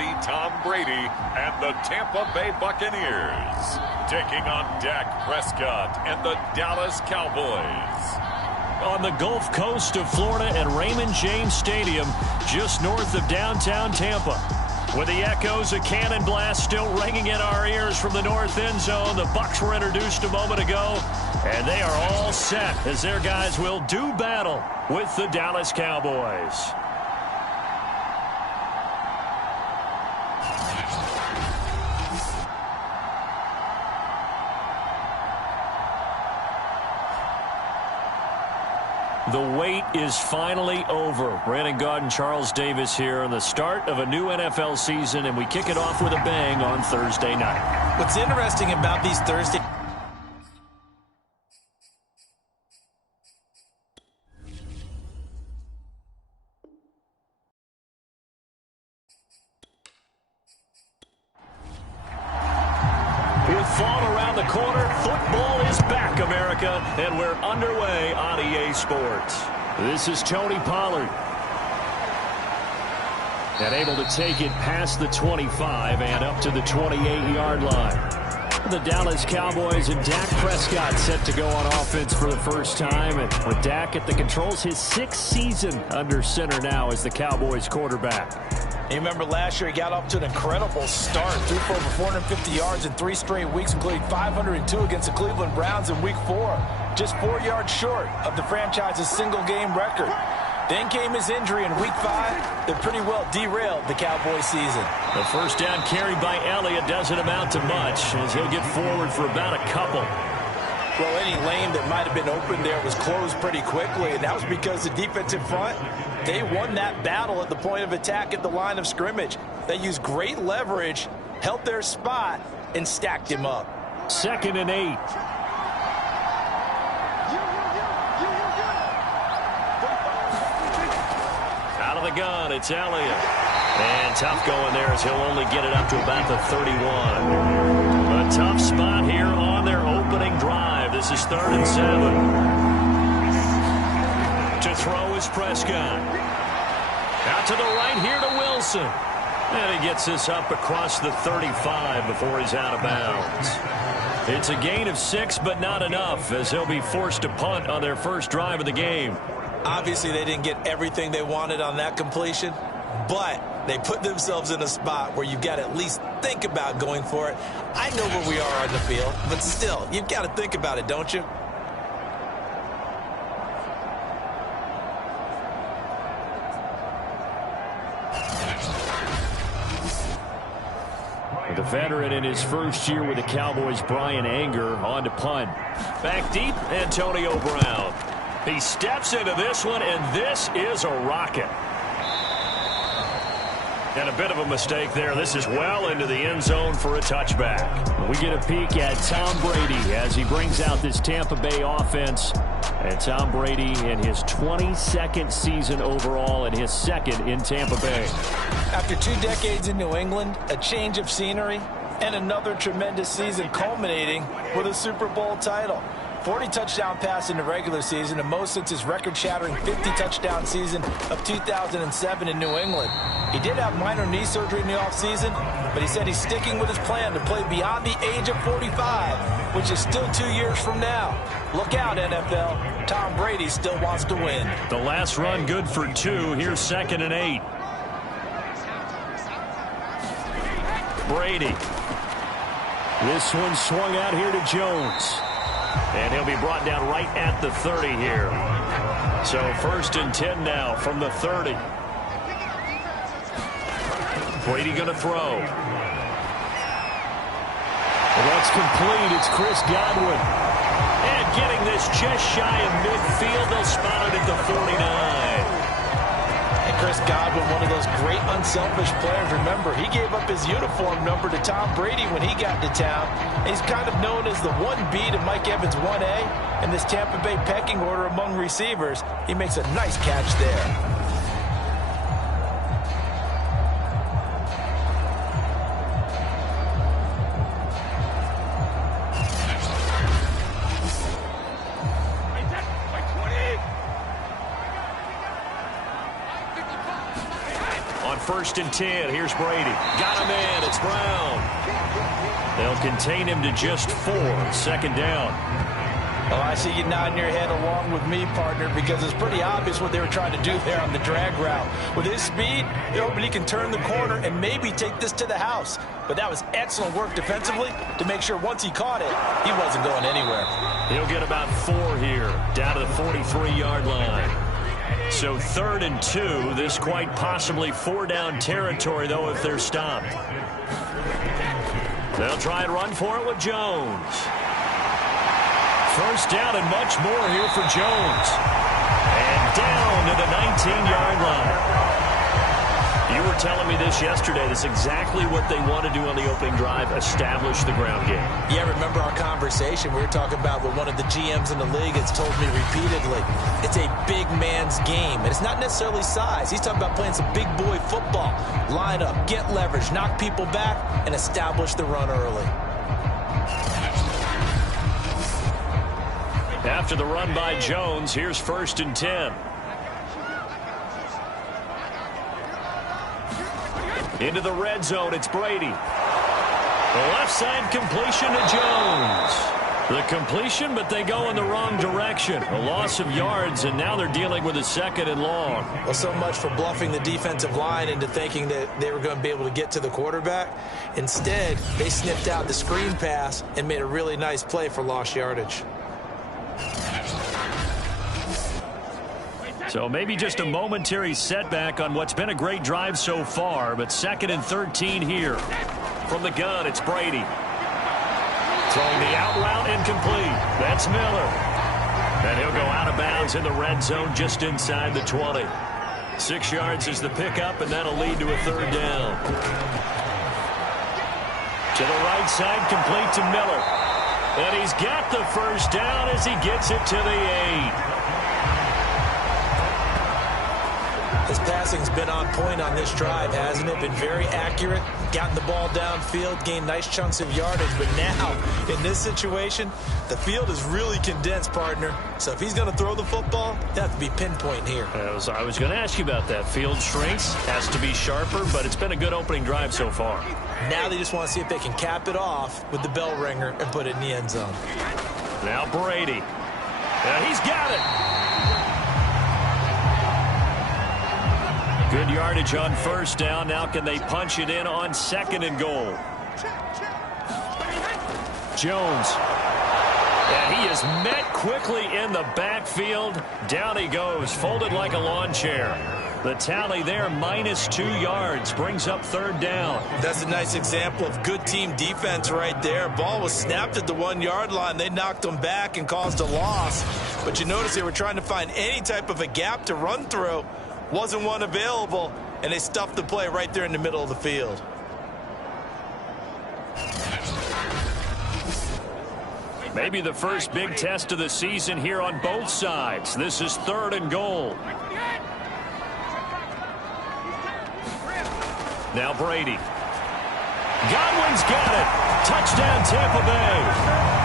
see Tom Brady and the Tampa Bay Buccaneers taking on Dak Prescott and the Dallas Cowboys. On the Gulf Coast of Florida at Raymond James Stadium, just north of downtown Tampa. With the echoes of cannon blast still ringing in our ears from the north end zone, the Bucs were introduced a moment ago, and they are all set as their guys will do battle with the Dallas Cowboys. The wait is finally over. Brandon Gaudin, Charles Davis here on the start of a new NFL season, and we kick it off with a bang on Thursday night. What's interesting about these Thursday... With fall around the corner, football is back, America, and we're underway on EA Sports. This is Tony Pollard. And able to take it past the 25 and up to the 28-yard line. The Dallas Cowboys and Dak Prescott set to go on offense for the first time. And with Dak at the controls, his 6th season under center now as the Cowboys quarterback. You remember last year he got off to an incredible start. Threw for over 450 yards in 3 straight weeks, including 502 against the Cleveland Browns in Week 4. Just 4 yards short of the franchise's single-game record. Then came his injury in Week 5 that pretty well derailed the Cowboys season. The first down carried by Elliott doesn't amount to much as he'll get forward for about a couple. Well, any lane that might have been open there was closed pretty quickly, and that was because the defensive front, they won that battle at the point of attack at the line of scrimmage. They used great leverage, held their spot, and stacked him up. 2nd and 8. Out of the gun, it's Elliott. And tough going there as he'll only get it up to about the 31. A tough spot here on their opening drive. This is 3rd and 7. To throw is Prescott. Out to the right here to Wilson. And he gets this up across the 35 before he's out of bounds. It's a gain of 6, but not enough as they'll be forced to punt on their first drive of the game. Obviously, they didn't get everything they wanted on that completion, but they put themselves in a spot where you've got to at least think about going for it. I know where we are on the field, but still, you've got to think about it, don't you? The veteran in his first year with the Cowboys, Brian Anger, on to punt. Back deep, Antonio Brown. He steps into this one, and this is a rocket. And a bit of a mistake there. This is well into the end zone for a touchback. We get a peek at Tom Brady as he brings out this Tampa Bay offense. And Tom Brady in his 22nd season overall and his 2nd in Tampa Bay. After 2 decades in New England, a change of scenery, and another tremendous season culminating with a Super Bowl title. 40 touchdown pass in the regular season, the most since his record-shattering 50-touchdown season of 2007 in New England. He did have minor knee surgery in the offseason, but he said he's sticking with his plan to play beyond the age of 45, which is still 2 years from now. Look out, NFL. Tom Brady still wants to win. The last run good for 2. Here's 2nd and 8. Brady. This one swung out here to Jones. And he'll be brought down right at the 30 here. So 1st and 10 now from the 30. Brady going to throw. That's complete. It's Chris Godwin. And getting this just shy of midfield. They'll spot it at the 49. And Chris Godwin, one of those great unselfish players. Remember, he gave up his uniform number to Tom Brady when he got to town. He's kind of known as the 1B to Mike Evans 1A in this Tampa Bay pecking order among receivers. He makes a nice catch there. first and 10. Here's Brady. Got him in. It's Brown. They'll contain him to just 4. Second down. Oh, I see you nodding your head along with me, partner, because it's pretty obvious what they were trying to do there on the drag route. With his speed, they're hoping he can turn the corner and maybe take this to the house. But that was excellent work defensively to make sure once he caught it, he wasn't going anywhere. He'll get about 4 here, down to the 43-yard line. So 3rd and 2, this quite possibly 4-down territory, though, if they're stopped. They'll try and run for it with Jones. First down and much more here for Jones. And down to the 19-yard line. You were telling me this yesterday. That's exactly what they want to do on the opening drive, establish the ground game. Yeah, remember our conversation? We were talking about what one of the GMs in the league has told me repeatedly. It's a big man's game, and it's not necessarily size. He's talking about playing some big boy football. Line up, get leverage, knock people back, and establish the run early. After the run by Jones, here's 1st and 10. Into the red zone, it's Brady. The left side completion to Jones. The completion, but they go in the wrong direction. A loss of yards, and now they're dealing with a 2nd and long. Well, so much for bluffing the defensive line into thinking that they were going to be able to get to the quarterback. Instead, they sniffed out the screen pass and made a really nice play for lost yardage. So maybe just a momentary setback on what's been a great drive so far, but 2nd and 13 here. From the gun, it's Brady. Throwing the out route incomplete. That's Miller. And he'll go out of bounds in the red zone just inside the 20. 6 yards is the pickup, and that'll lead to a 3rd down. To the right side, complete to Miller. And he's got the first down as he gets it to the 8. His passing's been on point on this drive, hasn't it? Been very accurate, gotten the ball downfield, gained nice chunks of yardage. But now, in this situation, the field is really condensed, partner. So if he's going to throw the football, they have to be pinpoint here. I was going to ask you about that. Field shrinks, has to be sharper, but it's been a good opening drive so far. Now they just want to see if they can cap it off with the bell ringer and put it in the end zone. Now Brady. And he's got it. Good yardage on 1st down. Now can they punch it in on 2nd and goal? Jones. And he is met quickly in the backfield. Down he goes, folded like a lawn chair. The tally there, -2 yards, brings up 3rd down. That's a nice example of good team defense right there. Ball was snapped at the 1-yard line. They knocked him back and caused a loss. But you notice they were trying to find any type of a gap to run through. Wasn't one available, and they stuffed the play right there in the middle of the field. Maybe the first big test of the season here on both sides. This is 3rd and goal. Now Brady. Godwin's got it. Touchdown, Tampa Bay.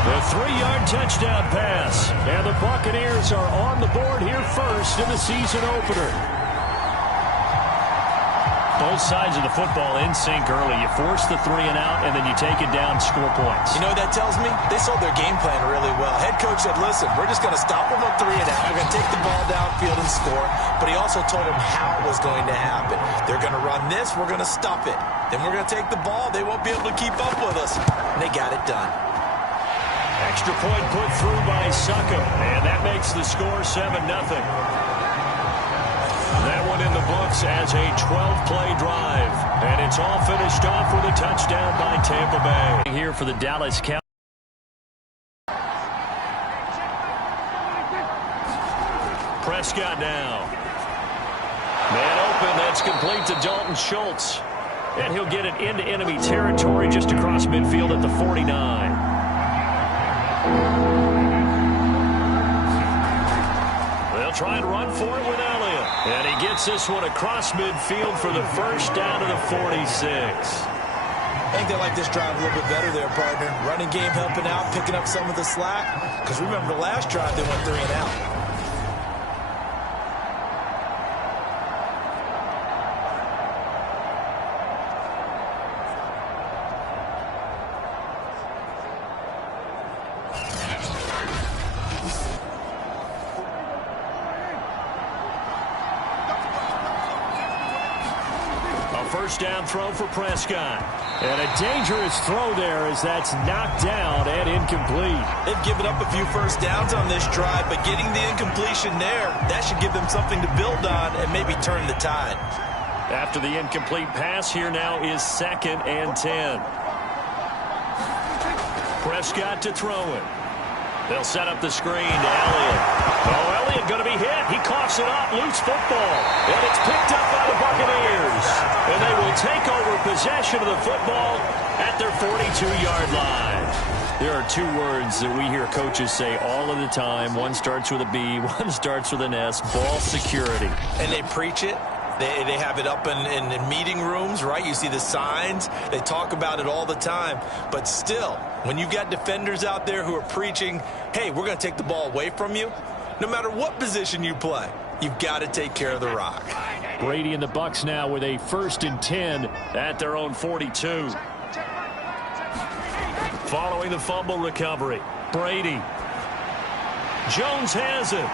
The 3-yard touchdown pass. And the Buccaneers are on the board here first in the season opener. Both sides of the football in sync early. You force the 3 and out, and then you take it down, score points. You know what that tells me? They sold their game plan really well. Head coach said, listen, we're just going to stop them on 3 and out. We're going to take the ball downfield and score. But he also told them how it was going to happen. They're going to run this. We're going to stop it. Then we're going to take the ball. They won't be able to keep up with us. And they got it done. Extra point put through by Succop, and that makes the score 7-0. That one in the books as a 12-play drive, and it's all finished off with a touchdown by Tampa Bay. Here for the Dallas Cowboys. Prescott now. Man open, that's complete to Dalton Schultz. And he'll get it into enemy territory just across midfield at the 49. They'll try and run for it with Elliott. And he gets this one across midfield for the first down to the 46. I think they like this drive a little bit better there, partner. Running game helping out, picking up some of the slack. Because remember the last drive, they went 3 and out. first down throw for Prescott. And a dangerous throw there as that's knocked down and incomplete. They've given up a few first downs on this drive, but getting the incompletion there, that should give them something to build on and maybe turn the tide. After the incomplete pass, here now is 2nd and 10. Prescott to throw it. They'll set up the screen to Elliott. Oh, Elliott going to be hit. He coughs it up. Loose football. And it's picked up by the Buccaneers. And they will take over possession of the football at their 42-yard line. There are two words that we hear coaches say all of the time. One starts with a B, one starts with an S. Ball security. And they preach it. They have it up in meeting rooms, right? You see the signs. They talk about it all the time. But still, when you've got defenders out there who are preaching, hey, we're going to take the ball away from you, no matter what position you play, you've got to take care of the rock. Brady and the Bucs now with a 1st and 10 at their own 42. Following the fumble recovery, Brady. Jones has it.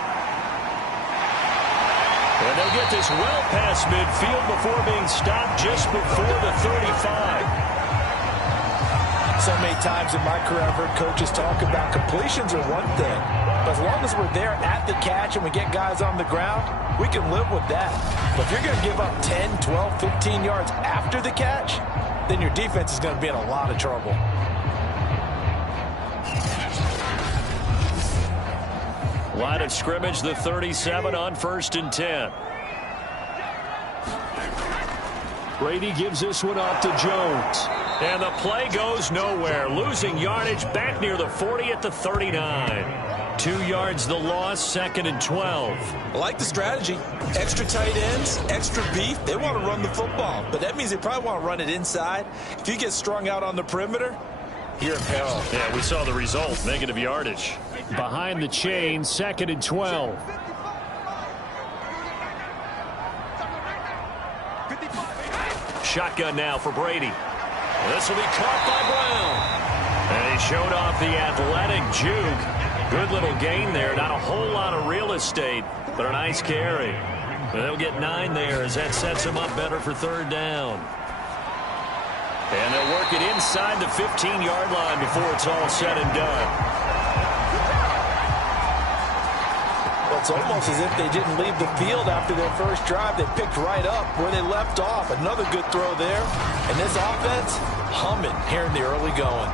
And they'll get this well past midfield before being stopped just before the 35. So many times in my career, I've heard coaches talk about completions are one thing. But as long as we're there at the catch and we get guys on the ground, we can live with that. But if you're going to give up 10, 12, 15 yards after the catch, then your defense is going to be in a lot of trouble. Line of scrimmage, the 37 on 1st and 10. Brady gives this one off to Jones. And the play goes nowhere. Losing yardage back near the 40 at the 39. 2 yards the loss, 2nd and 12. I like the strategy. Extra tight ends, extra beef. They want to run the football. But that means they probably want to run it inside. If you get strung out on the perimeter, you're in peril. Yeah, we saw the result. Negative yardage. Behind the chain, 2nd and 12. Shotgun now for Brady. This will be caught by Brown. And he showed off the athletic juke. Good little gain there. Not a whole lot of real estate, but a nice carry. They'll get 9 there as that sets him up better for 3rd down. And they'll work it inside the 15-yard line before it's all said and done. Well, it's almost as if they didn't leave the field after their first drive. They picked right up where they left off. Another good throw there. And this offense, humming here in the early going.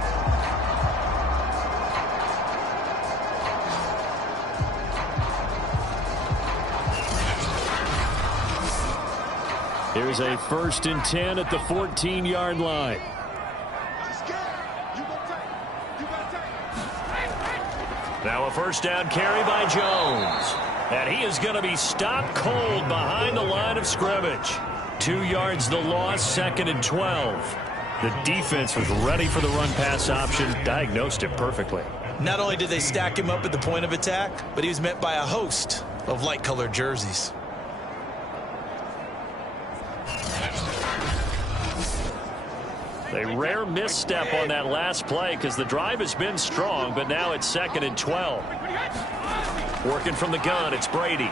Here's a 1st and 10 at the 14-yard line. Now a 1st down carry by Jones. And he is going to be stopped cold behind the line of scrimmage. 2 yards the loss, 2nd and 12. The defense was ready for the run-pass option, diagnosed it perfectly. Not only did they stack him up at the point of attack, but he was met by a host of light-colored jerseys. A rare misstep on that last play because the drive has been strong, but now it's 2nd and 12. Working from the gun, it's Brady.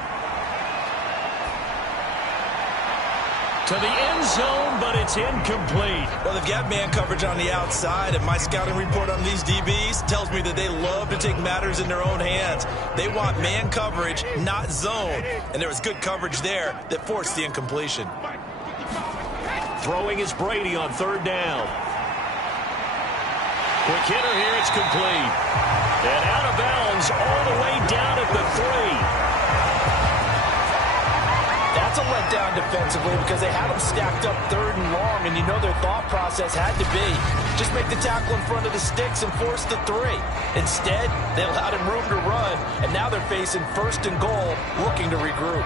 To the end zone, but it's incomplete. Well, they've got man coverage on the outside, and my scouting report on these DBs tells me that they love to take matters in their own hands. They want man coverage, not zone. And there was good coverage there that forced the incompletion. Throwing is Brady on 3rd down. Quick hitter here, it's complete. And out of bounds all the way down at the 3. That's a letdown defensively because they had them stacked up 3rd and long, and you know their thought process had to be just make the tackle in front of the sticks and force the 3. Instead, they allowed him room to run, and now they're facing 1st and goal, looking to regroup.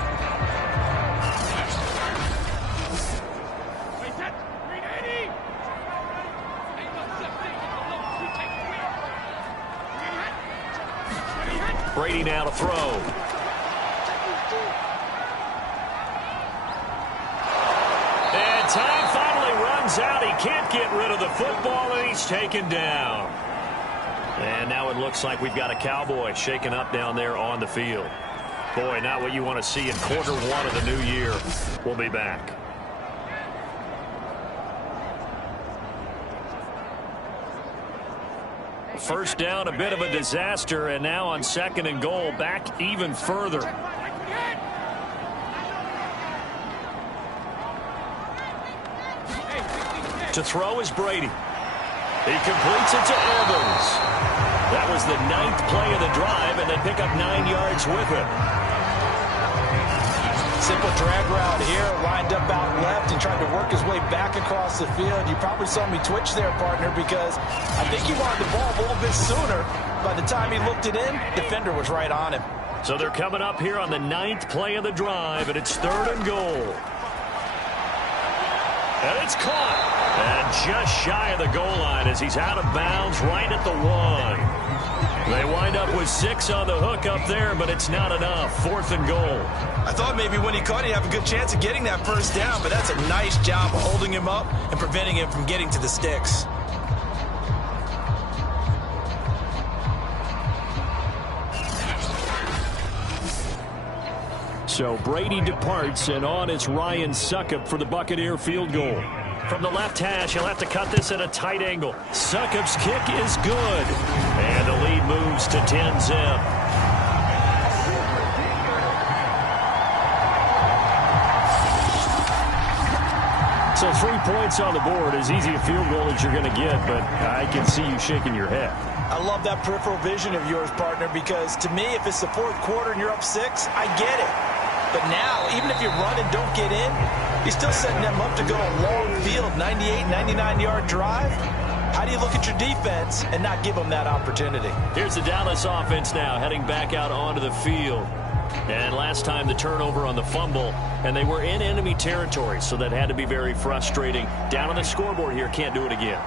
Brady now to throw. And time finally runs out. He can't get rid of the football, and he's taken down. And now it looks like we've got a Cowboy shaken up down there on the field. Boy, not what you want to see in quarter 1 of the new year. We'll be back. first down, a bit of a disaster, and now on 2nd and goal, back even further. To throw is Brady. He completes it to Evans. That was the 9th play of the drive, and they pick up 9 yards with it. Simple drag route here, lined up out left and tried to work his way back across the field. You probably saw me twitch there, partner, because I think he wanted the ball a little bit sooner. By the time he looked it in, defender was right on him. So they're coming up here on the 9th play of the drive, and it's 3rd and goal. And it's caught. And just shy of the goal line as he's out of bounds right at the 1. They wind up with 6 on the hook up there, but it's not enough. 4th and goal. I thought maybe when he caught, he'd have a good chance of getting that first down, but that's a nice job of holding him up and preventing him from getting to the sticks. So Brady departs, and on is Ryan Succop for the Buccaneer field goal. From the left hash, he'll have to cut this at a tight angle. Succop's kick is good. And the lead moves to 10-zip. So 3 points on the board, as easy a field goal as you're going to get, but I can see you shaking your head. I love that peripheral vision of yours, partner, because to me, if it's the 4th quarter and you're up 6, I get it. But now, even if you run and don't get in, you're still setting them up to go a long field, 98, 99-yard drive. How do you look at your defense and not give them that opportunity? Here's the Dallas offense now heading back out onto the field. And last time the turnover on the fumble, and they were in enemy territory, so that had to be very frustrating. Down on the scoreboard here, can't do it again.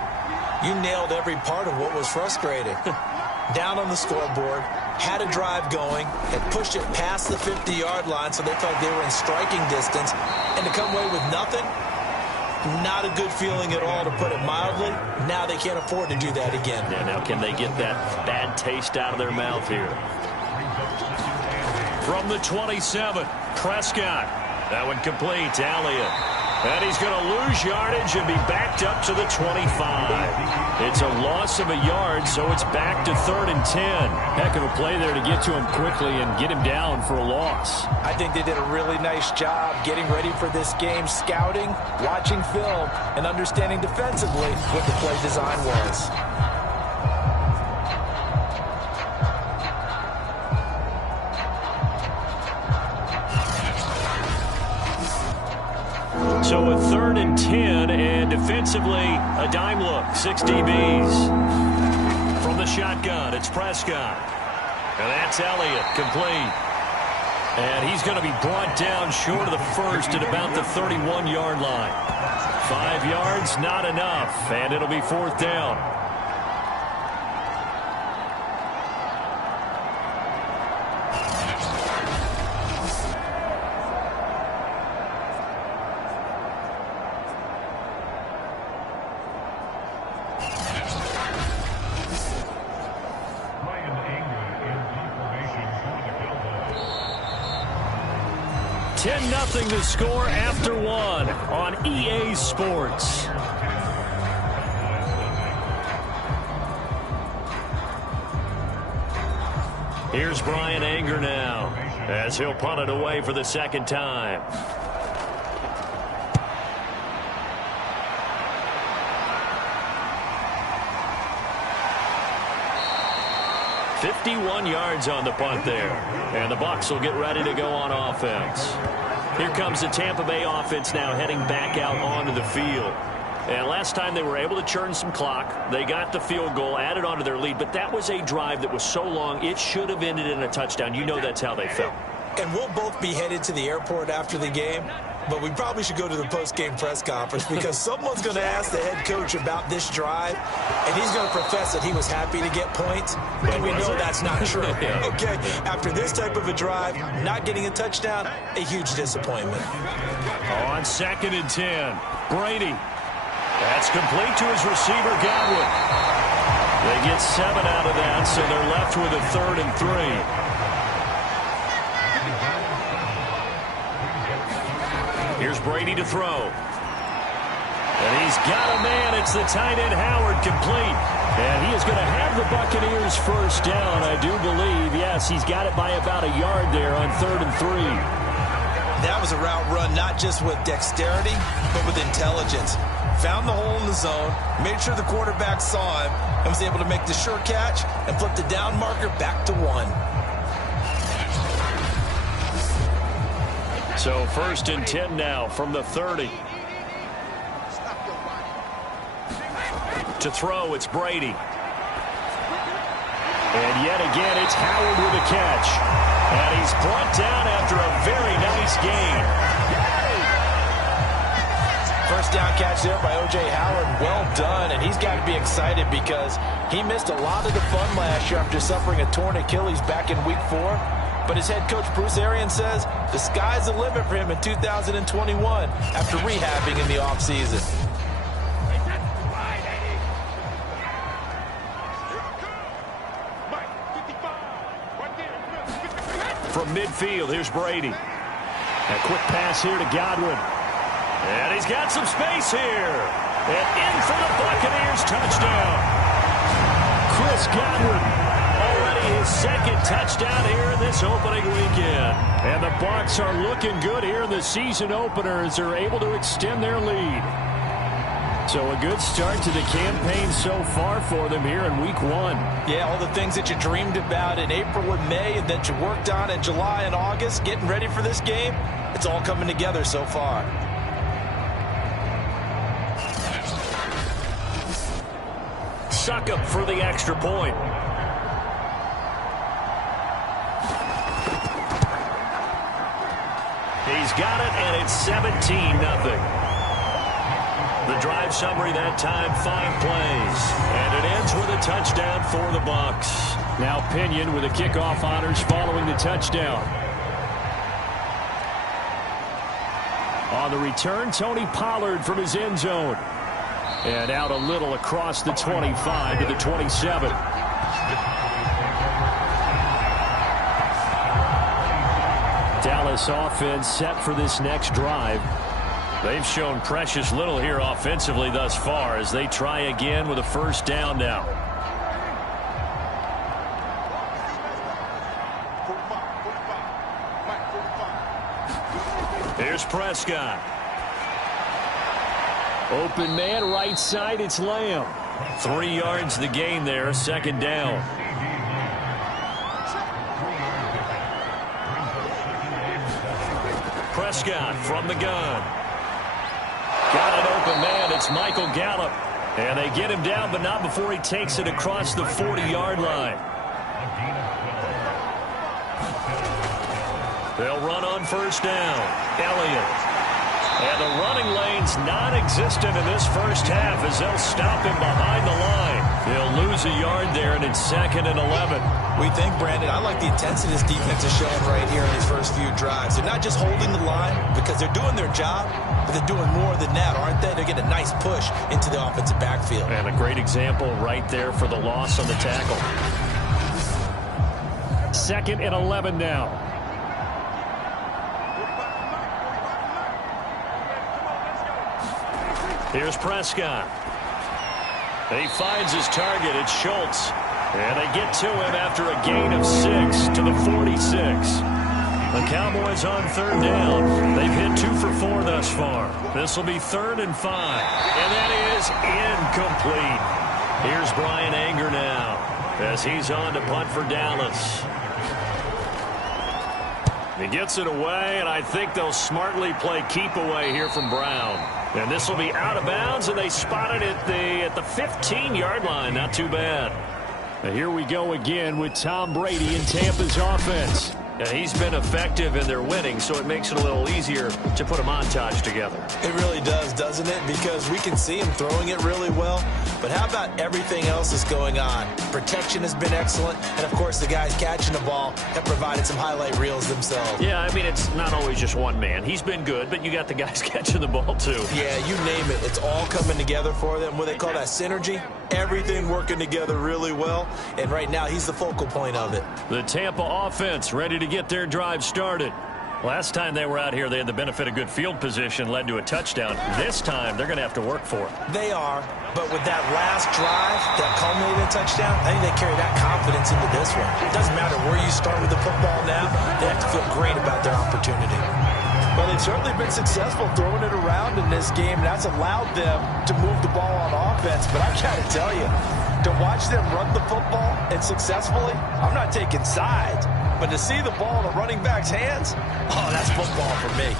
You nailed every part of what was frustrating. Down on the scoreboard, had a drive going, had pushed it past the 50-yard line, so they felt like they were in striking distance, and to come away with nothing, not a good feeling at all, to put it mildly. Now they can't afford to do that again. Yeah, now can they get that bad taste out of their mouth here? From the 27, Prescott. That one complete to Elliott. And he's going to lose yardage and be backed up to the 25. It's a loss of a yard, so it's back to 3rd and 10. Heck of a play there to get to him quickly and get him down for a loss. I think they did a really nice job getting ready for this game, scouting, watching film, and understanding defensively what the play design was. So a 3rd and 10, and defensively, a dime look. 6 DBs. From the shotgun, it's Prescott. And that's Elliott, complete. And he's going to be brought down short of the first at about the 31-yard line. 5 yards, not enough, and it'll be 4th down. Nothing to score after 1 on EA Sports. Here's Brian Anger now as he'll punt it away for the 2nd time. $51 yards on the punt there. And the Bucs will get ready to go on offense. Here comes the Tampa Bay offense now heading back out onto the field. And last time they were able to churn some clock. They got the field goal, added onto their lead. But that was a drive that was so long, it should have ended in a touchdown. You know that's how they felt. And we'll both be headed to the airport after the game. But we probably should go to the post-game press conference because someone's going to ask the head coach about this drive, and he's going to profess that he was happy to get points, and we know that's not true. Okay, after this type of a drive, not getting a touchdown, a huge disappointment. On 2nd and 10, Brady. That's complete to his receiver, Godwin. They get 7 out of that, so they're left with a 3rd and 3. Here's Brady to throw. And he's got a man. It's the tight end Howard, complete. And he is going to have the Buccaneers first down, I do believe. Yes, he's got it by about a yard there on 3rd and 3. That was a route run not just with dexterity, but with intelligence. Found the hole in the zone, made sure the quarterback saw him, and was able to make the sure catch and flip the down marker back to 1. So 1st and 10 now from the 30. To throw, it's Brady. And yet again, it's Howard with a catch. And he's brought down after a very nice gain. First down catch there by O.J. Howard. Well done, and he's got to be excited because he missed a lot of the fun last year after suffering a torn Achilles back in Week 4. But his head coach, Bruce Arians, says the sky's the limit for him in 2021 after rehabbing in the offseason. From midfield, here's Brady. A quick pass here to Godwin. And he's got some space here. And in for the Buccaneers, touchdown. Chris Godwin, already his 2nd touchdown here in this opening weekend. And the Bucs are looking good here in the season opener as they're able to extend their lead. So a good start to the campaign so far for them here in Week 1. Yeah, all the things that you dreamed about in April and May and that you worked on in July and August, getting ready for this game, it's all coming together so far. Succop for the extra point. He's got it, and it's 17-0. The drive summary that time, 5 plays. And it ends with a touchdown for the Bucs. Now Pinion with the kickoff honors following the touchdown. On the return, Tony Pollard from his end zone. And out a little across the 25 to the 27. Dallas offense set for this next drive. They've shown precious little here offensively thus far as they try again with a first down now. Here's Prescott. Open man, right side, it's Lamb. 3 yards the gain there, 2nd down. Prescott from the gun. Got an open man. It's Michael Gallup. And they get him down, but not before he takes it across the 40-yard line. They'll run on first down. Elliott. And the running lane's non-existent in this first half as they'll stop him behind the line. He'll lose a yard there, and it's 2nd and 11. We think, Brandon, I like the intensity this defense is showing right here in these first few drives. They're not just holding the line because they're doing their job, but they're doing more than that, aren't they? They're getting a nice push into the offensive backfield. And a great example right there for the loss on the tackle. 2nd and 11 now. Here's Prescott. He finds his target. It's Schultz. And they get to him after a gain of 6 to the 46. The Cowboys on 3rd down. They've hit 2 for 4 thus far. This will be 3rd and 5. And that is incomplete. Here's Brian Anger now as he's on to punt for Dallas. He gets it away, and I think they'll smartly play keep away here from Brown. And this will be out of bounds, and they spot it at the 15-yard line. Not too bad. Now here we go again with Tom Brady in Tampa's offense. Now he's been effective in their winning, so it makes it a little easier to put a montage together. It really does, doesn't it? Because we can see him throwing it really well. But how about everything else that's going on? Protection has been excellent. And, of course, the guys catching the ball have provided some highlight reels themselves. Yeah, I mean, it's not always just one man. He's been good, but you got the guys catching the ball, too. Yeah, you name it. It's all coming together for them. What they call that synergy. Everything working together really well. And right now, he's the focal point of it. The Tampa offense ready to get their drive started. Last time they were out here, they had the benefit of good field position, led to a touchdown. This time, they're going to have to work for it. They are, but with that last drive that culminated in a touchdown, I think they carry that confidence into this one. It doesn't matter where you start with the football now. They have to feel great about their opportunity. Well, they've certainly been successful throwing it around in this game. That's allowed them to move the ball on offense. But I've got to tell you, to watch them run the football and successfully, I'm not taking sides. But to see the ball in a running back's hands, oh, that's football for me.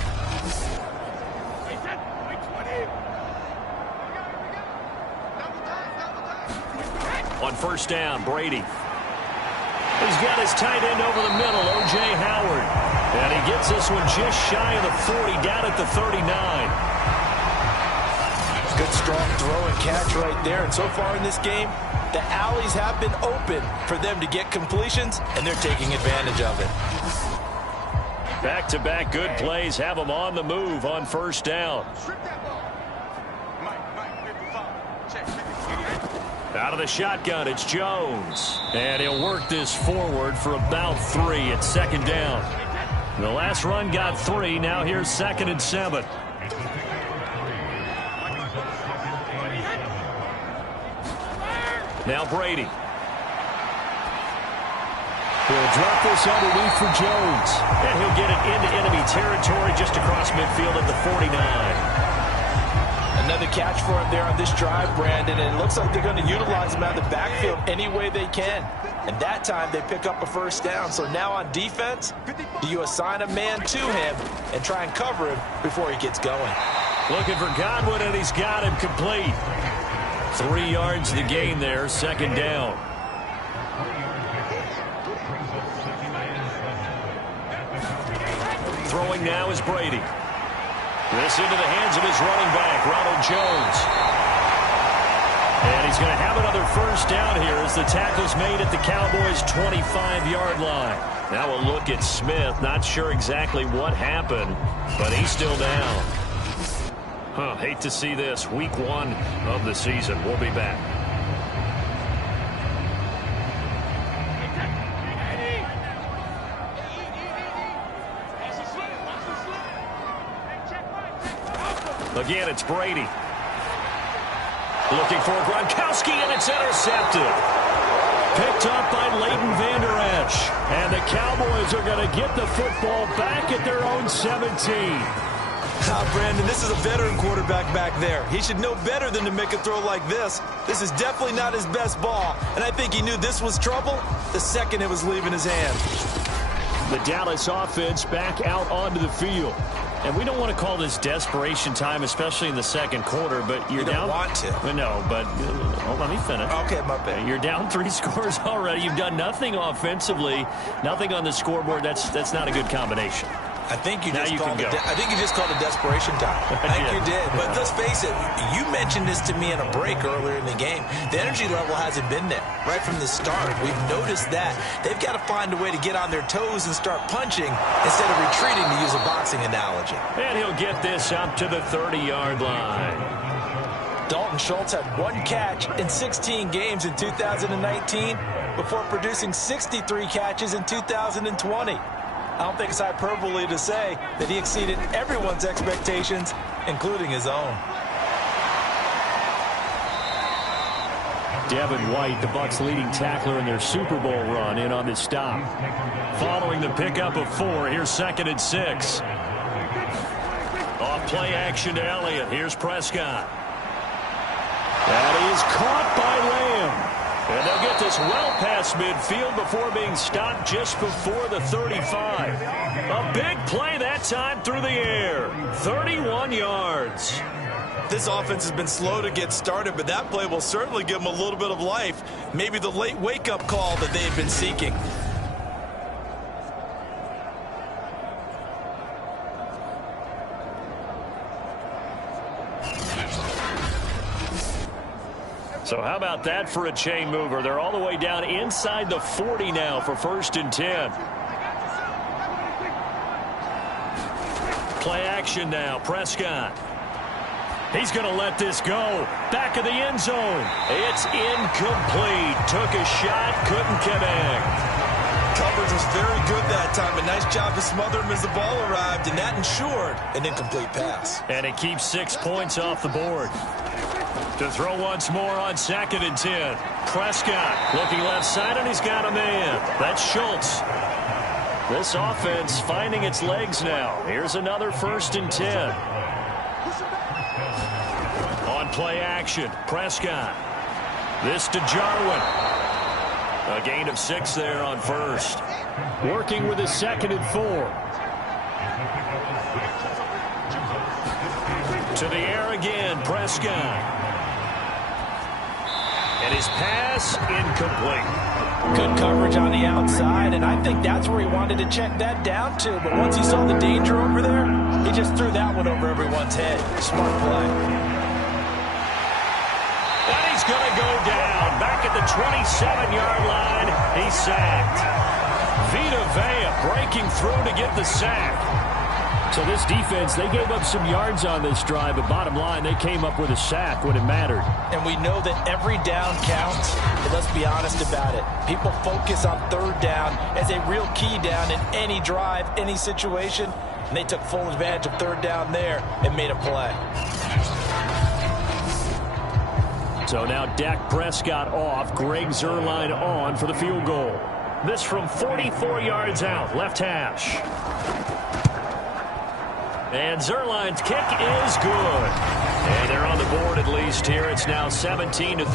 On first down, Brady. He's got his tight end over the middle, O.J. Howard. And he gets this one just shy of the 40, down at the 39. Good strong throw and catch right there. And so far in this game, the alleys have been open for them to get completions, and they're taking advantage of it. Back-to-back good plays have them on the move on first down. Out of the shotgun, it's Jones. And he'll work this forward for about 3 at second down. The last run got 3. Now here's 2nd and 7. Now Brady. He'll drop this underneath for Jones. And he'll get it into enemy territory just across midfield at the 49. Another catch for him there on this drive, Brandon, and it looks like they're going to utilize him out of the backfield any way they can. And that time they pick up a first down. So now on defense, do you assign a man to him and try and cover him before he gets going? Looking for Godwin, and he's got him complete. 3 yards the gain there, second down. Throwing now is Brady. This into the hands of his running back, Ronald Jones. And he's going to have another first down here as the tackle's made at the Cowboys' 25-yard line. Now a look at Smith. Not sure exactly what happened, but he's still down. Hate to see this. Week 1 of the season. We'll be back. Again, it's Brady. Looking for Gronkowski, and it's intercepted. Picked up by Leighton Vander Esch. And the Cowboys are going to get the football back at their own 17. Brandon, this is a veteran quarterback back there. He should know better than to make a throw like this. This is definitely not his best ball, and I think he knew this was trouble the second it was leaving his hand. The Dallas offense back out onto the field. And we don't want to call this desperation time, especially in the second quarter, but you're down. You don't want to. No, but let me finish. Okay, my bad. You're down 3 scores already. You've done nothing offensively, nothing on the scoreboard. That's not a good combination. I think you just called it desperation time. I think you did. But let's face it, you mentioned this to me in a break earlier in the game. The energy level hasn't been there right from the start. We've noticed that. They've got to find a way to get on their toes and start punching instead of retreating, to use a boxing analogy. And he'll get this up to the 30-yard line. Dalton Schultz had 1 catch in 16 games in 2019 before producing 63 catches in 2020. I don't think it's hyperbole to say that he exceeded everyone's expectations, including his own. Devin White, the Bucs' leading tackler in their Super Bowl run, in on this stop. Following the pickup of 4, here's 2nd and 6. Off play action to Elliott. Here's Prescott. And he is caught by Lamb. And they'll get this well past midfield before being stopped just before the 35. A big play that time through the air. 31 yards. This offense has been slow to get started, but that play will certainly give them a little bit of life. Maybe the late wake-up call that they have been seeking. So how about that for a chain mover? They're all the way down inside the 40 now for 1st and 10. Play action now. Prescott. He's going to let this go. Back of the end zone. It's incomplete. Took a shot, couldn't connect. Covered coverage was very good that time. A nice job to smother him as the ball arrived, and that ensured an incomplete pass. And it keeps 6 points off the board. To throw once more on 2nd and 10. Prescott looking left side, and he's got a man. That's Schultz. This offense finding its legs now. Here's another 1st and 10. On play action, Prescott. This to Jarwin. A gain of 6 there on 1st. Working with a 2nd and 4. To the air again, Prescott. And his pass incomplete. Good coverage on the outside, and I think that's where he wanted to check that down to. But once he saw the danger over there, he just threw that one over everyone's head. Smart play. And he's going to go down. Back at the 27-yard line, he's sacked. Vita Vea breaking through to get the sack. So this defense, they gave up some yards on this drive, but bottom line, they came up with a sack when it mattered. And we know that every down counts, but let's be honest about it. People focus on 3rd down as a real key down in any drive, any situation, and they took full advantage of 3rd down there and made a play. So now Dak Prescott off, Greg Zuerlein on for the field goal. This from 44 yards out, left hash. And Zuerlein's kick is good. And they're on the board at least here. It's now 17-3.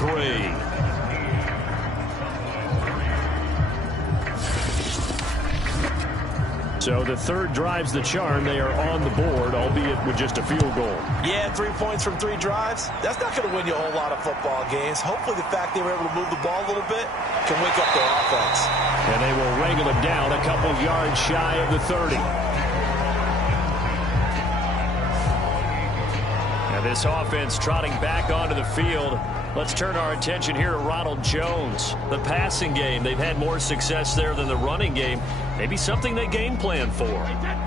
So the 3rd drives the charm. They are on the board, albeit with just a field goal. Yeah, 3 points from 3 drives. That's not going to win you a whole lot of football games. Hopefully the fact they were able to move the ball a little bit can wake up their offense. And they will wrangle him down a couple yards shy of the 30. This offense trotting back onto the field. Let's turn our attention here to Ronald Jones. The passing game, they've had more success there than the running game. Maybe something they game plan for.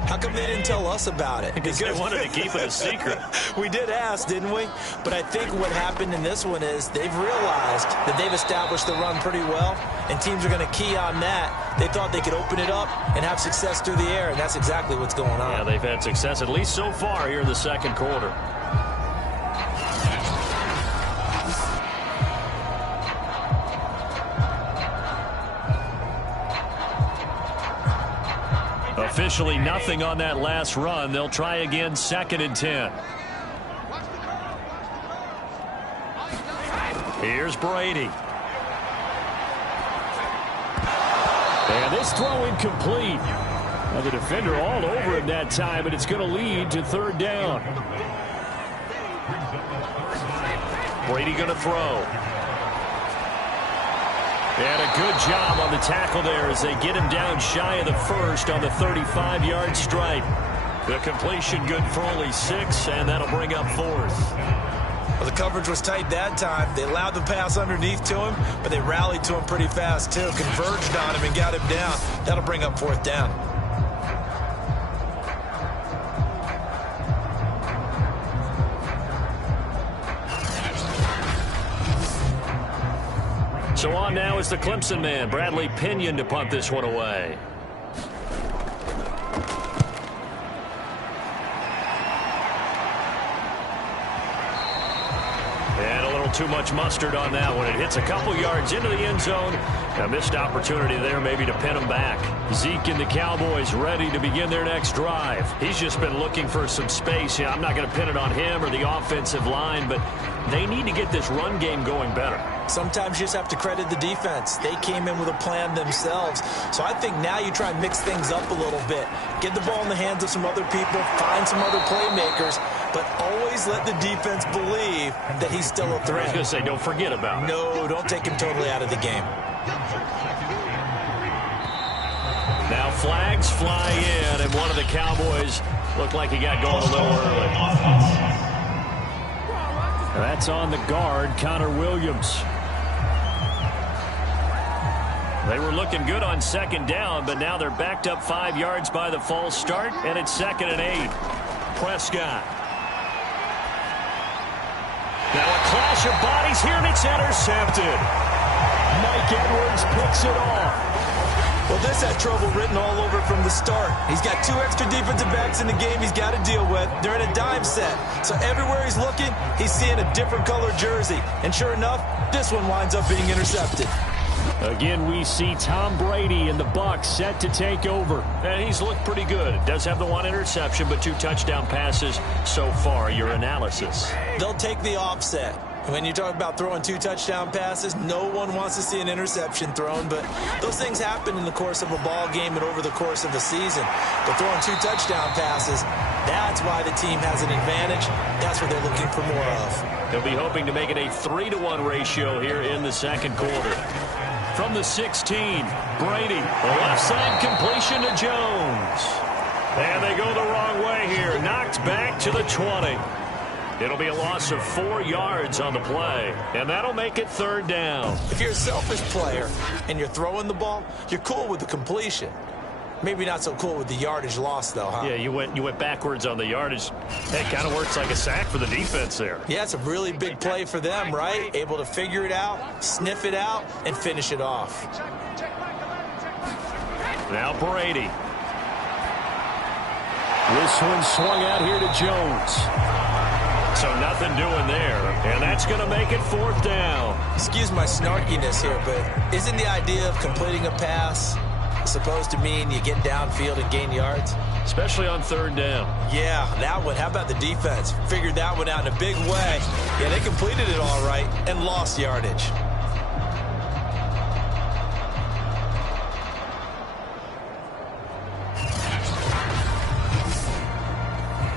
How come they didn't tell us about it? Because they wanted to keep it a secret. We did ask, didn't we? But I think what happened in this one is they've realized that they've established the run pretty well, and teams are going to key on that. They thought they could open it up and have success through the air, and that's exactly what's going on. Yeah, they've had success at least so far here in the 2nd quarter. Officially nothing on that last run. They'll try again, 2nd and 10. Here's Brady. And this throw incomplete. Now the defender all over him that time, and it's going to lead to 3rd down. Brady going to throw. And a good job on the tackle there as they get him down shy of the 1st on the 35-yard stripe. The completion good for only 6, and that'll bring up 4th. Well, the coverage was tight that time. They allowed the pass underneath to him, but they rallied to him pretty fast, too. Converged on him and got him down. That'll bring up 4th down. So on now is the Clemson man, Bradley Pinion, to punt this one away. And a little too much mustard on that one. It hits a couple yards into the end zone. A missed opportunity there maybe to pin him back. Zeke and the Cowboys ready to begin their next drive. He's just been looking for some space. Yeah, I'm not going to pin it on him or the offensive line, but they need to get this run game going better. Sometimes you just have to credit the defense. They came in with a plan themselves. So I think now you try and mix things up a little bit. Get the ball in the hands of some other people, find some other playmakers, but always let the defense believe that he's still a threat. I was going to say, don't forget about it. No, don't take him totally out of the game. Now flags fly in, and one of the Cowboys looked like he got going a little early. That's on the guard, Connor Williams. They were looking good on 2nd down, but now they're backed up 5 yards by the false start, and it's 2nd and 8. Prescott. Now a clash of bodies here, and it's intercepted. Mike Edwards picks it off. Well, this had trouble written all over from the start. He's got 2 extra defensive backs in the game he's got to deal with. They're in a dime set. So everywhere he's looking, he's seeing a different color jersey. And sure enough, this one winds up being intercepted. Again, we see Tom Brady and the Bucs set to take over. And he's looked pretty good. Does have the 1 interception, but 2 touchdown passes so far. Your analysis. They'll take the offset. When you talk about throwing 2 touchdown passes, no one wants to see an interception thrown, but those things happen in the course of a ball game and over the course of a season. But throwing 2 touchdown passes, that's why the team has an advantage. That's what they're looking for more of. They'll be hoping to make it a 3-to-1 ratio here in the second quarter. From the 16, Brady, the left side completion to Jones. And they go the wrong way here. Knocked back to the 20. It'll be a loss of 4 yards on the play, and that'll make it 3rd down. If you're a selfish player and you're throwing the ball, you're cool with the completion. Maybe not so cool with the yardage loss, though, huh? Yeah, you went backwards on the yardage. That kind of works like a sack for the defense there. Yeah, it's a really big play for them, right? Able to figure it out, sniff it out, and finish it off. Now Brady. This one swung out here to Jones. So nothing doing there, and that's going to make it 4th down. Excuse my snarkiness here, but isn't the idea of completing a pass supposed to mean you get downfield and gain yards? Especially on 3rd down. Yeah, that one. How about the defense? Figured that one out in a big way. Yeah, they completed it all right and lost yardage.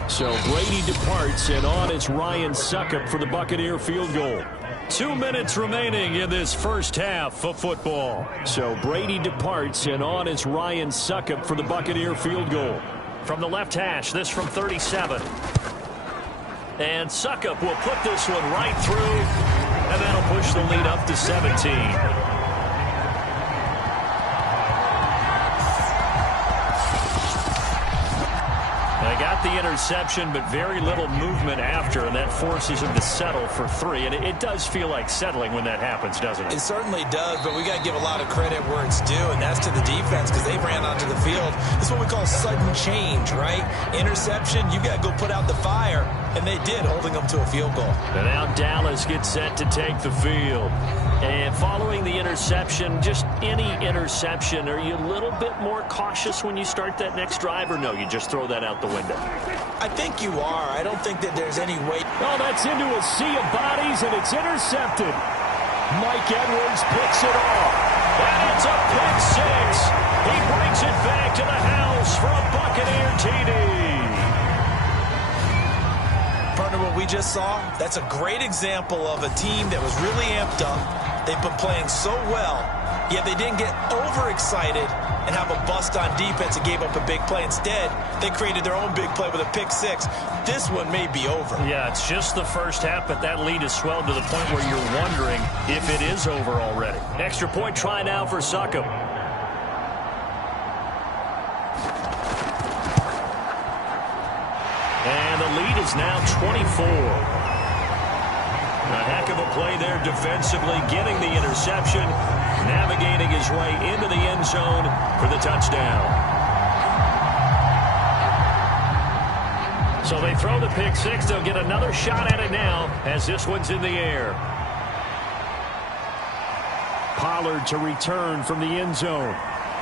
So Brady departs, and on is Ryan Succop for the Buccaneer field goal. 2 minutes remaining in this first half of football. So Brady departs, and on is Ryan Succop for the Buccaneer field goal. From the left hash, this from 37. And Succop will put this one right through, and that'll push the lead up to 17. Got the interception, but very little movement after, and that forces him to settle for 3. And it does feel like settling when that happens, doesn't it? It certainly does, but we got to give a lot of credit where it's due, and that's to the defense because they ran onto the field. This is what we call sudden change, right? Interception, you got to go put out the fire, and they did, holding them to a field goal. And now Dallas gets set to take the field. And following the interception, just any interception, are you a little bit more cautious when you start that next drive, or no, you just throw that out the window? I think you are. I don't think that there's any way. Oh, that's into a sea of bodies, and it's intercepted. Mike Edwards picks it off. And it's a pick 6. He brings it back to the house for a Buccaneer TD. Partner, what we just saw, that's a great example of a team that was really amped up. They've been playing so well, yet they didn't get overexcited and have a bust on defense and gave up a big play. Instead, they created their own big play with a pick 6. This one may be over. Yeah, it's just the first half, but that lead has swelled to the point where you're wondering if it is over already. Extra point try now for Succop. And the lead is now 24. A heck of a play there defensively, getting the interception, navigating his way into the end zone for the touchdown. So they throw the pick 6. They'll get another shot at it now as this one's in the air. Pollard to return from the end zone.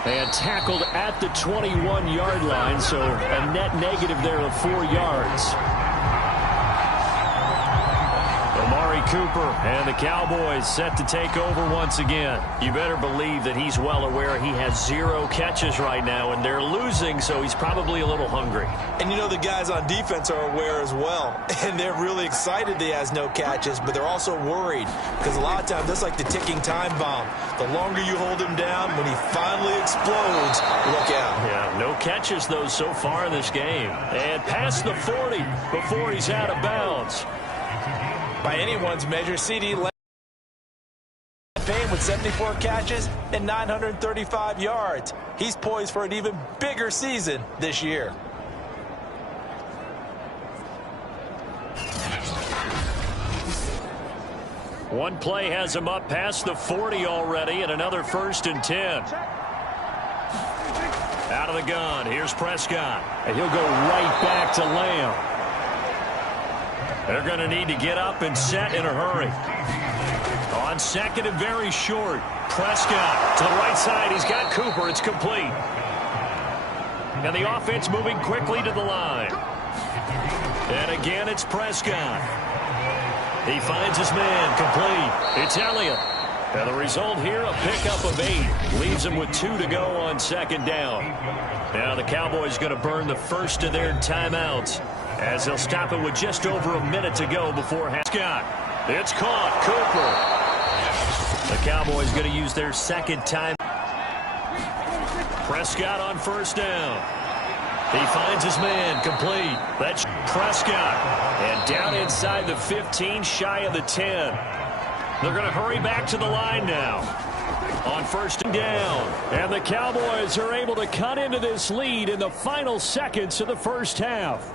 And tackled at the 21-yard line, so a net negative there of 4 yards. Amari Cooper and the Cowboys set to take over once again. You better believe that he's well aware he has 0 catches right now, and they're losing, so he's probably a little hungry. And you know the guys on defense are aware as well, and they're really excited that he has no catches, but they're also worried because a lot of times that's like the ticking time bomb. The longer you hold him down, when he finally explodes, look out. Yeah, no catches, though, so far in this game. And past the 40 before he's out of bounds. By anyone's measure, CeeDee Lamb with 74 catches and 935 yards. He's poised for an even bigger season this year. One play has him up past the 40 already, and another 1st and 10. Out of the gun, here's Prescott. And he'll go right back to Lamb. They're going to need to get up and set in a hurry. On second and very short, Prescott to the right side. He's got Cooper. It's complete. And the offense moving quickly to the line. And again, it's Prescott. He finds his man, complete. It's Elliott. And the result here, a pickup of 8. Leaves him with 2 to go on second down. Now the Cowboys going to burn the first of their timeouts as they'll stop it with just over a minute to go before Scott. It's caught. Cooper. The Cowboys going to use their second time. Prescott on first down. He finds his man, complete. That's Prescott. And down inside the 15, shy of the 10. They're going to hurry back to the line now. On first down. And the Cowboys are able to cut into this lead in the final seconds of the first half.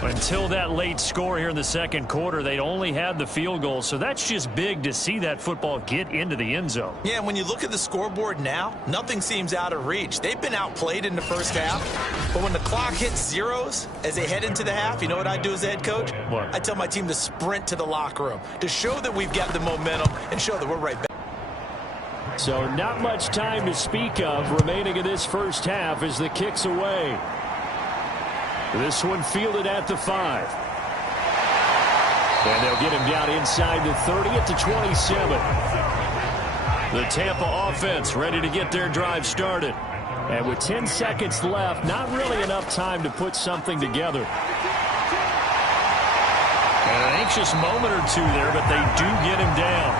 Until that late score here in the second quarter, they'd only had the field goal. So that's just big to see that football get into the end zone. Yeah, and when you look at the scoreboard now, nothing seems out of reach. They've been outplayed in the first half. But when the clock hits zeros as they head into the half, you know what I do as a head coach? What? I tell my team to sprint to the locker room to show that we've got the momentum and show that we're right back. So not much time to speak of remaining in this first half as the kick's away. This one fielded at the 5. And they'll get him down inside the 30 at the 27. The Tampa offense ready to get their drive started. And with 10 seconds left, not really enough time to put something together. And an anxious moment or two there, but they do get him down.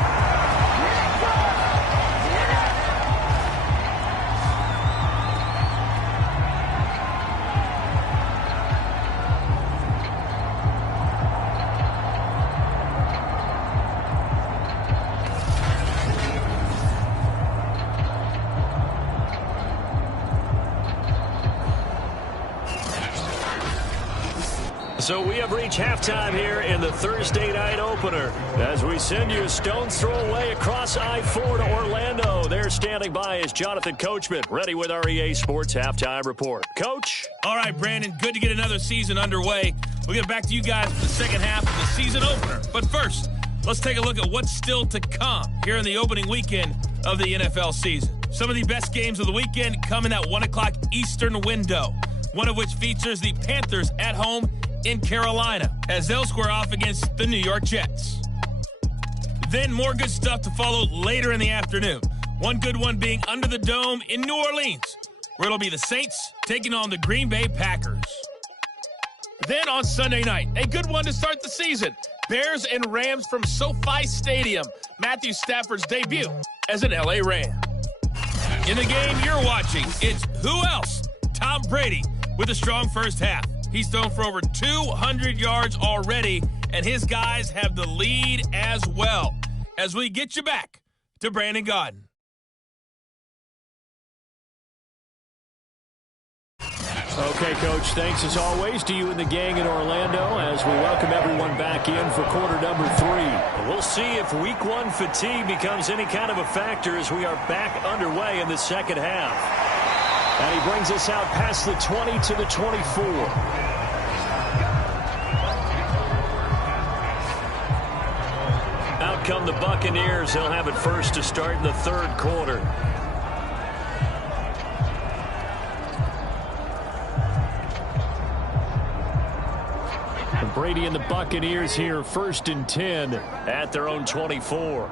So we have reached halftime here in the Thursday night opener as we send you a stone's throw away across I-4 to Orlando. There standing by is Jonathan Coachman, ready with our EA Sports Halftime Report. Coach? All right, Brandon, good to get another season underway. We'll get back to you guys for the second half of the season opener. But first, let's take a look at what's still to come here in the opening weekend of the NFL season. Some of the best games of the weekend come in that 1 o'clock Eastern window, one of which features the Panthers at home in Carolina as they'll square off against the New York Jets. Then more good stuff to follow later in the afternoon. One good one being under the dome in New Orleans, where it'll be the Saints taking on the Green Bay Packers. Then on Sunday night, a good one to start the season. Bears and Rams from SoFi Stadium. Matthew Stafford's debut as an LA Ram. In the game you're watching, it's who else? Tom Brady with a strong first half. He's thrown for over 200 yards already, and his guys have the lead as well. As we get you back to Brandon Gaudin. Okay, Coach, thanks as always to you and the gang in Orlando as we welcome everyone back in for quarter number 3. We'll see if week 1 fatigue becomes any kind of a factor as we are back underway in the second half. And he brings us out past the 20 to the 24. Out come the Buccaneers. They'll have it first to start in the third quarter. And Brady and the Buccaneers here first and 10 at their own 24.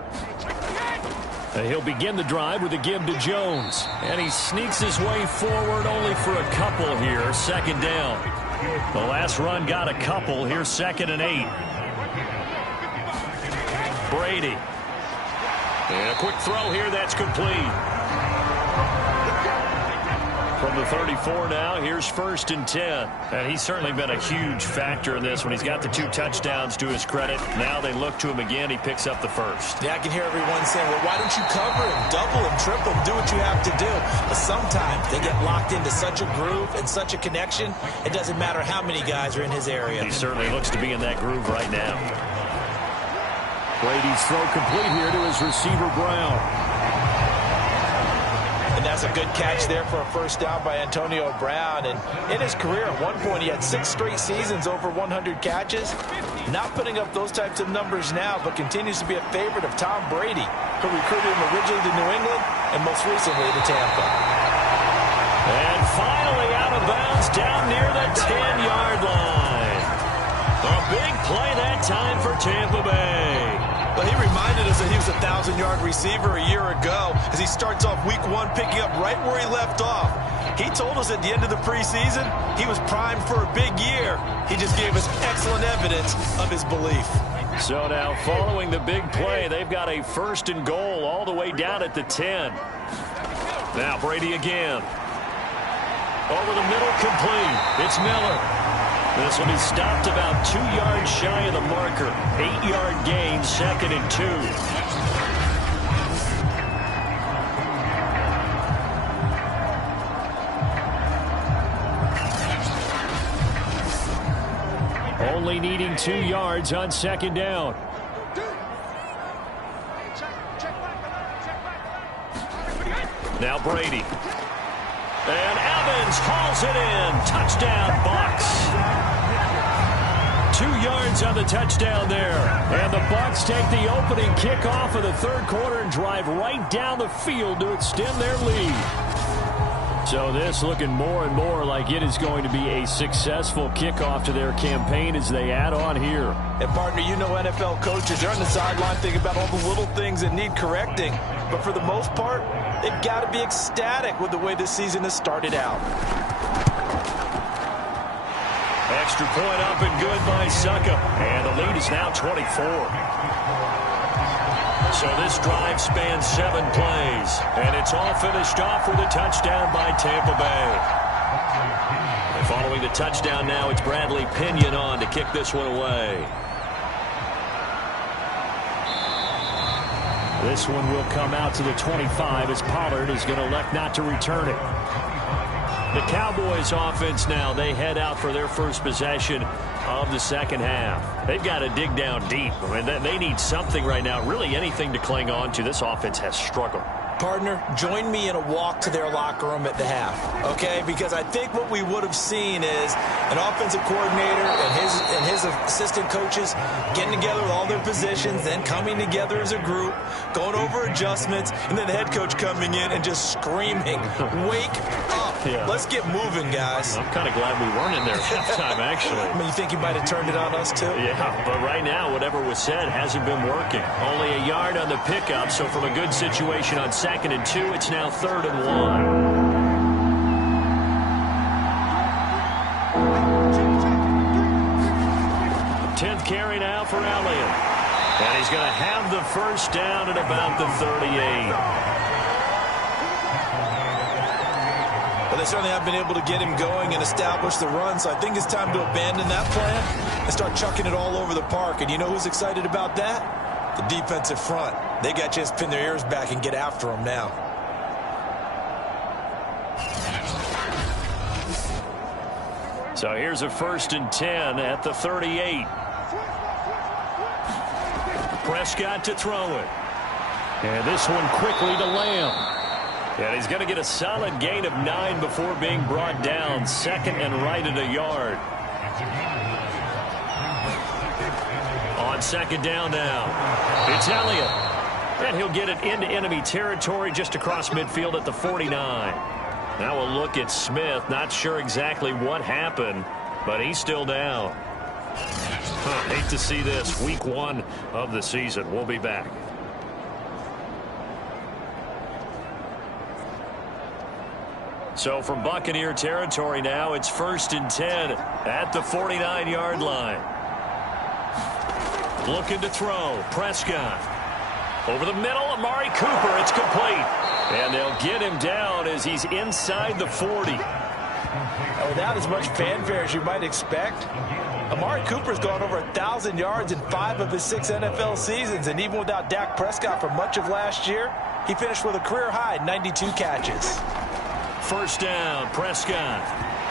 He'll begin the drive with a give to Jones. And he sneaks his way forward only for a couple here. Second down. The last run got a couple. Here's 2nd and 8. Brady. And a quick throw here. That's complete. From the 34 now, here's 1st and 10. And he's certainly been a huge factor in this when he's got the 2 touchdowns to his credit. Now they look to him again. He picks up the first. Yeah, I can hear everyone saying, well, why don't you cover him, double him, triple him, do what you have to do. But sometimes they get locked into such a groove and such a connection, it doesn't matter how many guys are in his area. He certainly looks to be in that groove right now. Brady's throw complete here to his receiver, Brown. And That's a good catch there for a first down by Antonio Brown. And in his career, at one point, he had 6 straight seasons over 100 catches. Not putting up those types of numbers now, but continues to be a favorite of Tom Brady, who recruited him originally to New England and most recently to Tampa. And finally out of bounds down near the 10-yard line. A big play that time for Tampa Bay. Well, he reminded us that he was a 1,000-yard receiver a year ago as he starts off week 1 picking up right where he left off. He told us at the end of the preseason he was primed for a big year. He just gave us excellent evidence of his belief. So now following the big play, they've got a 1st and goal all the way down at the 10. Now Brady again. Over the middle, complete. It's Miller. This will be stopped about 2 yards shy of the marker. 8-yard gain, 2nd and 2. Only needing 2 yards on 2nd down. Now Brady. And Evans hauls it in. Touchdown, Bucs. 2 yards on the touchdown there. And the Bucs take the opening kickoff of the 3rd quarter and drive right down the field to extend their lead. So this looking more and more like it is going to be a successful kickoff to their campaign as they add on here. And partner, you know NFL coaches, they're on the sideline thinking about all the little things that need correcting. But for the most part, they've got to be ecstatic with the way this season has started out. Extra point up and good by Suckup. And the lead is now 24. So this drive spans 7 plays. And it's all finished off with a touchdown by Tampa Bay. And following the touchdown now, it's Bradley Pinion on to kick this one away. This one will come out to the 25 as Pollard is going to elect not to return it. The Cowboys offense now, they head out for their first possession of the 2nd half. They've got to dig down deep. I mean, they need something right now, really anything to cling on to. This offense has struggled. Partner, join me in a walk to their locker room at the half, okay? Because I think what we would have seen is an offensive coordinator and his assistant coaches getting together with all their positions, then coming together as a group, going over adjustments, and then the head coach coming in and just screaming, "Wake up. Yeah. Let's get moving, guys." I'm kind of glad we weren't in there halftime, actually. I mean, you think you might have turned it on us, too? Yeah, but right now, whatever was said hasn't been working. Only a yard on the pickup, so from a good situation on 2nd and 2, it's now 3rd and 1. Carry now for Elliott. And he's going to have the first down at about the 38. Well, they certainly have been able to get him going and establish the run, so I think it's time to abandon that plan and start chucking it all over the park. And you know who's excited about that? The defensive front. They got a chance to pin their ears back and get after him now. So here's a 1st and 10 at the 38. Prescott to throw it. And this one quickly to Lamb. And he's going to get a solid gain of 9 before being brought down. 2nd and right at a yard. On 2nd down now, it's Elliott. And he'll get it into enemy territory just across midfield at the 49. Now we'll look at Smith. Not sure exactly what happened, but he's still down. Hate to see this. Week 1 of the season. We'll be back. So from Buccaneer territory now, it's 1st and 10 at the 49-yard line. Looking to throw. Prescott. Over the middle, Amari Cooper. It's complete. And they'll get him down as he's inside the 40. Without as much fanfare as you might expect, Amari Cooper's gone over 1,000 yards in 5 of his 6 NFL seasons. And even without Dak Prescott for much of last year, he finished with a career-high 92 catches. First down, Prescott.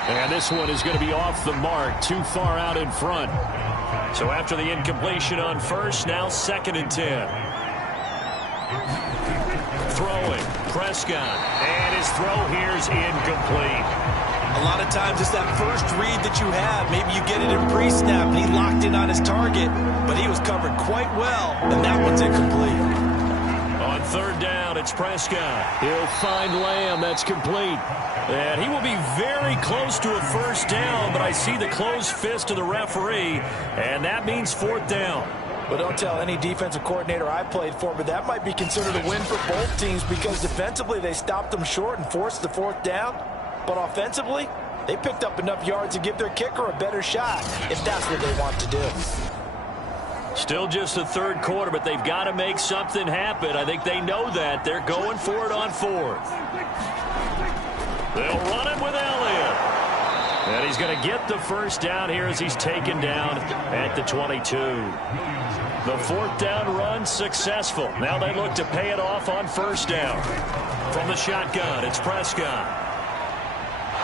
And this one is going to be off the mark, too far out in front. So after the incompletion on 1st, now 2nd and 10. Throwing, Prescott. And his his throw here's incomplete. A lot of times it's that first read that you have. Maybe you get it in pre-snap, and he locked in on his target, but he was covered quite well, and that one's incomplete. On third down, it's Prescott. He'll find Lamb. That's complete. And he will be very close to a first down, but I see the closed fist of the referee, and that means fourth down. But don't tell any defensive coordinator I played for, but that might be considered a win for both teams because defensively they stopped them short and forced the fourth down. But offensively, they picked up enough yards to give their kicker a better shot if that's what they want to do. Still just the third quarter, but they've got to make something happen. I think they know that. They're going for it on fourth. They'll run it with Elliott. And he's going to get the first down here as he's taken down at the 22. The fourth down run successful. Now they look to pay it off on first down. From the shotgun, it's Prescott.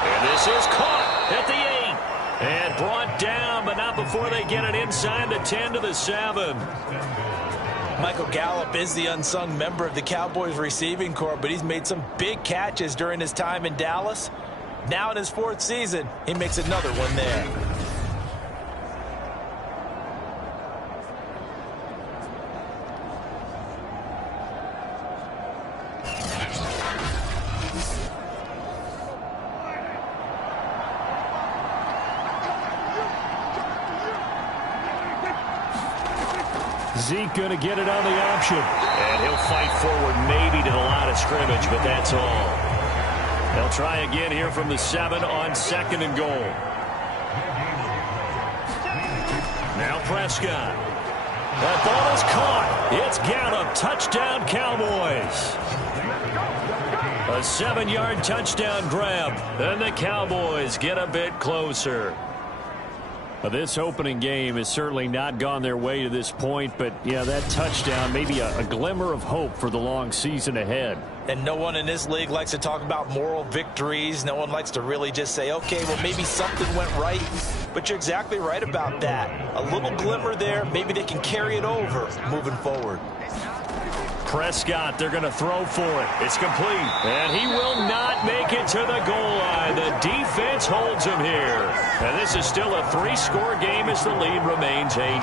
And this is caught at the 8. And brought down, but not before they get it inside the 10 to the 7. Michael Gallup is the unsung member of the Cowboys receiving corps, but he's made some big catches during his time in Dallas. Now in his fourth season, he makes another one there. Zeke going to get it on the option. And he'll fight forward maybe to the line of scrimmage, but that's all. They'll try again here from the 7 on second and goal. Now Prescott. That ball is caught. It's Gallup. Touchdown, Cowboys. A 7-yard touchdown grab. And the Cowboys get a bit closer. This opening game has certainly not gone their way to this point, but yeah, that touchdown may be a glimmer of hope for the long season ahead. And no one in this league likes to talk about moral victories. No one likes to really just say, okay, well, maybe something went right. But you're exactly right about that. A little glimmer there. Maybe they can carry it over moving forward. Prescott, they're going to throw for it. It's complete. And he will not make it to the goal line. The defense holds him here. And this is still a 3-score game as the lead remains 18.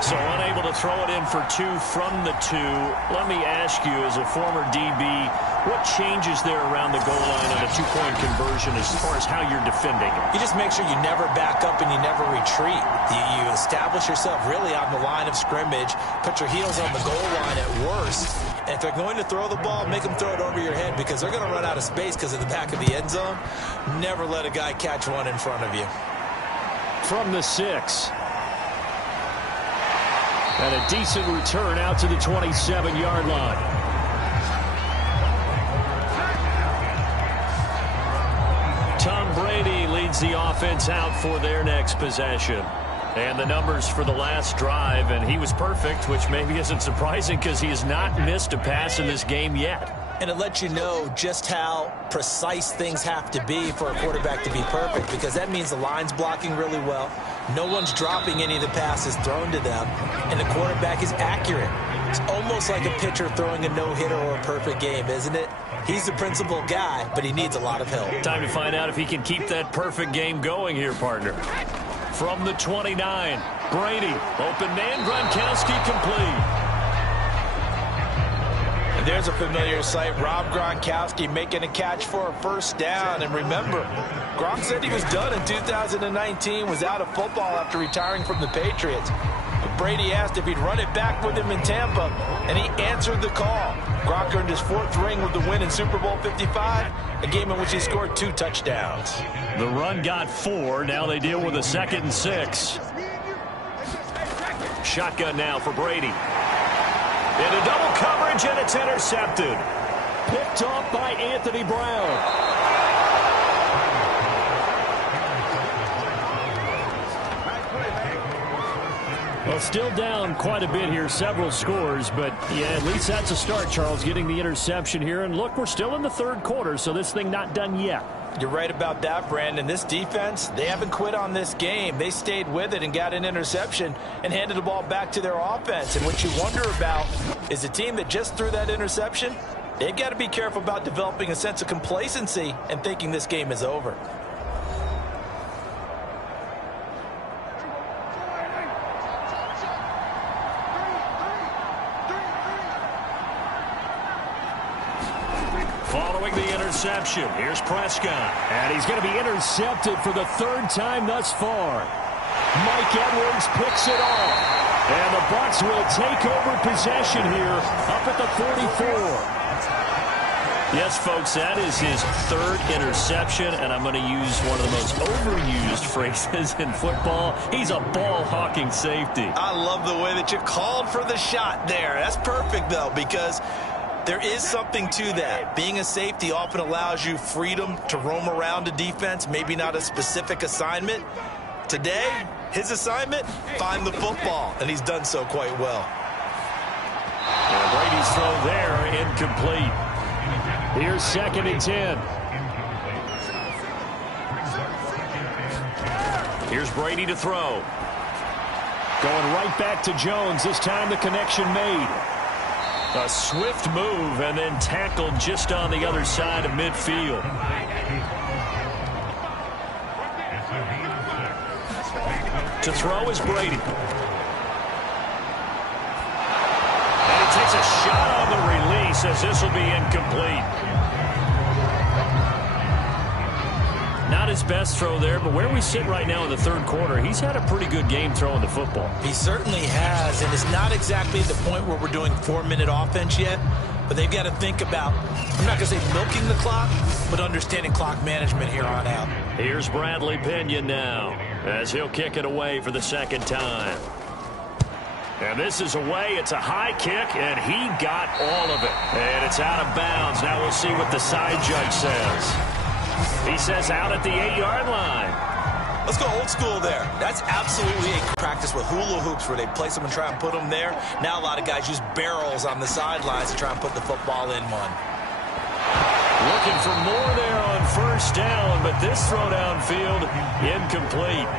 So unable to throw it in for 2 from the 2. Let me ask you, as a former DB, what changes there around the goal line on a 2-point conversion as far as how you're defending it? You just make sure you never back up and you never retreat. You establish yourself really on the line of scrimmage, put your heels on the goal line at worst. And if they're going to throw the ball, make them throw it over your head because they're going to run out of space because of the back of the end zone. Never let a guy catch one in front of you. From the 6. And a decent return out to the 27-yard line. Tom Brady leads the offense out for their next possession. And the numbers for the last drive, and he was perfect, which maybe isn't surprising because he has not missed a pass in this game yet. And it lets you know just how precise things have to be for a quarterback to be perfect, because that means the line's blocking really well. No one's dropping any of the passes thrown to them, and the quarterback is accurate. It's almost like a pitcher throwing a no-hitter or a perfect game, isn't it? He's the principal guy, but he needs a lot of help. Time to find out if he can keep that perfect game going here, partner. From the 29, Brady, open man, Gronkowski complete. And there's a familiar sight, Rob Gronkowski making a catch for a first down. And remember, Gronk said he was done in 2019, was out of football after retiring from the Patriots. But Brady asked if he'd run it back with him in Tampa, and he answered the call. Gronk earned his 4th ring with the win in Super Bowl 55, a game in which he scored 2 touchdowns. The run got 4. Now they deal with a 2nd and 6. Shotgun now for Brady. Into double coverage, and it's intercepted. Picked off by Anthony Brown. Well, still down quite a bit here, several scores, but yeah, at least that's a start, Charles, getting the interception here. And look, we're still in the third quarter, so this thing not done yet. You're right about that, Brandon. This defense, they haven't quit on this game. They stayed with it and got an interception and handed the ball back to their offense. And what you wonder about is the team that just threw that interception, They've got to be careful about developing a sense of complacency and thinking this game is over. Following the interception, here's Prescott. And he's going to be intercepted for the third time thus far. Mike Edwards picks it off. And the Bucs will take over possession here up at the 44. Yes, folks, that is his third interception, and I'm going to use one of the most overused phrases in football. He's a ball-hawking safety. I love the way that you called for the shot there. That's perfect, though, because there is something to that. Being a safety often allows you freedom to roam around a defense, maybe not a specific assignment. Today, his assignment, find the football, and he's done so quite well. And Brady's throw there, incomplete. Here's 2nd and 10. Here's Brady to throw. Going right back to Jones. This time the connection made. A swift move and then tackled just on the other side of midfield. To throw is Brady. And he takes a shot on the release as this will be incomplete. Not his best throw there, but where we sit right now in the third quarter, he's had a pretty good game throwing the football. He certainly has, and it's not exactly at the point where we're doing 4-minute offense yet, but they've got to think about, I'm not going to say milking the clock, but understanding clock management here on out. Here's Bradley Pinion now, as he'll kick it away for the second time. And this is away. It's a high kick, and he got all of it. And it's out of bounds. Now we'll see what the side judge says. He says out at the 8-yard line. Let's go old school there. That's absolutely a practice with hula hoops where they place them and try and put them there. Now a lot of guys use barrels on the sidelines to try and put the football in one. Looking for more there on first down, but this throw downfield incomplete.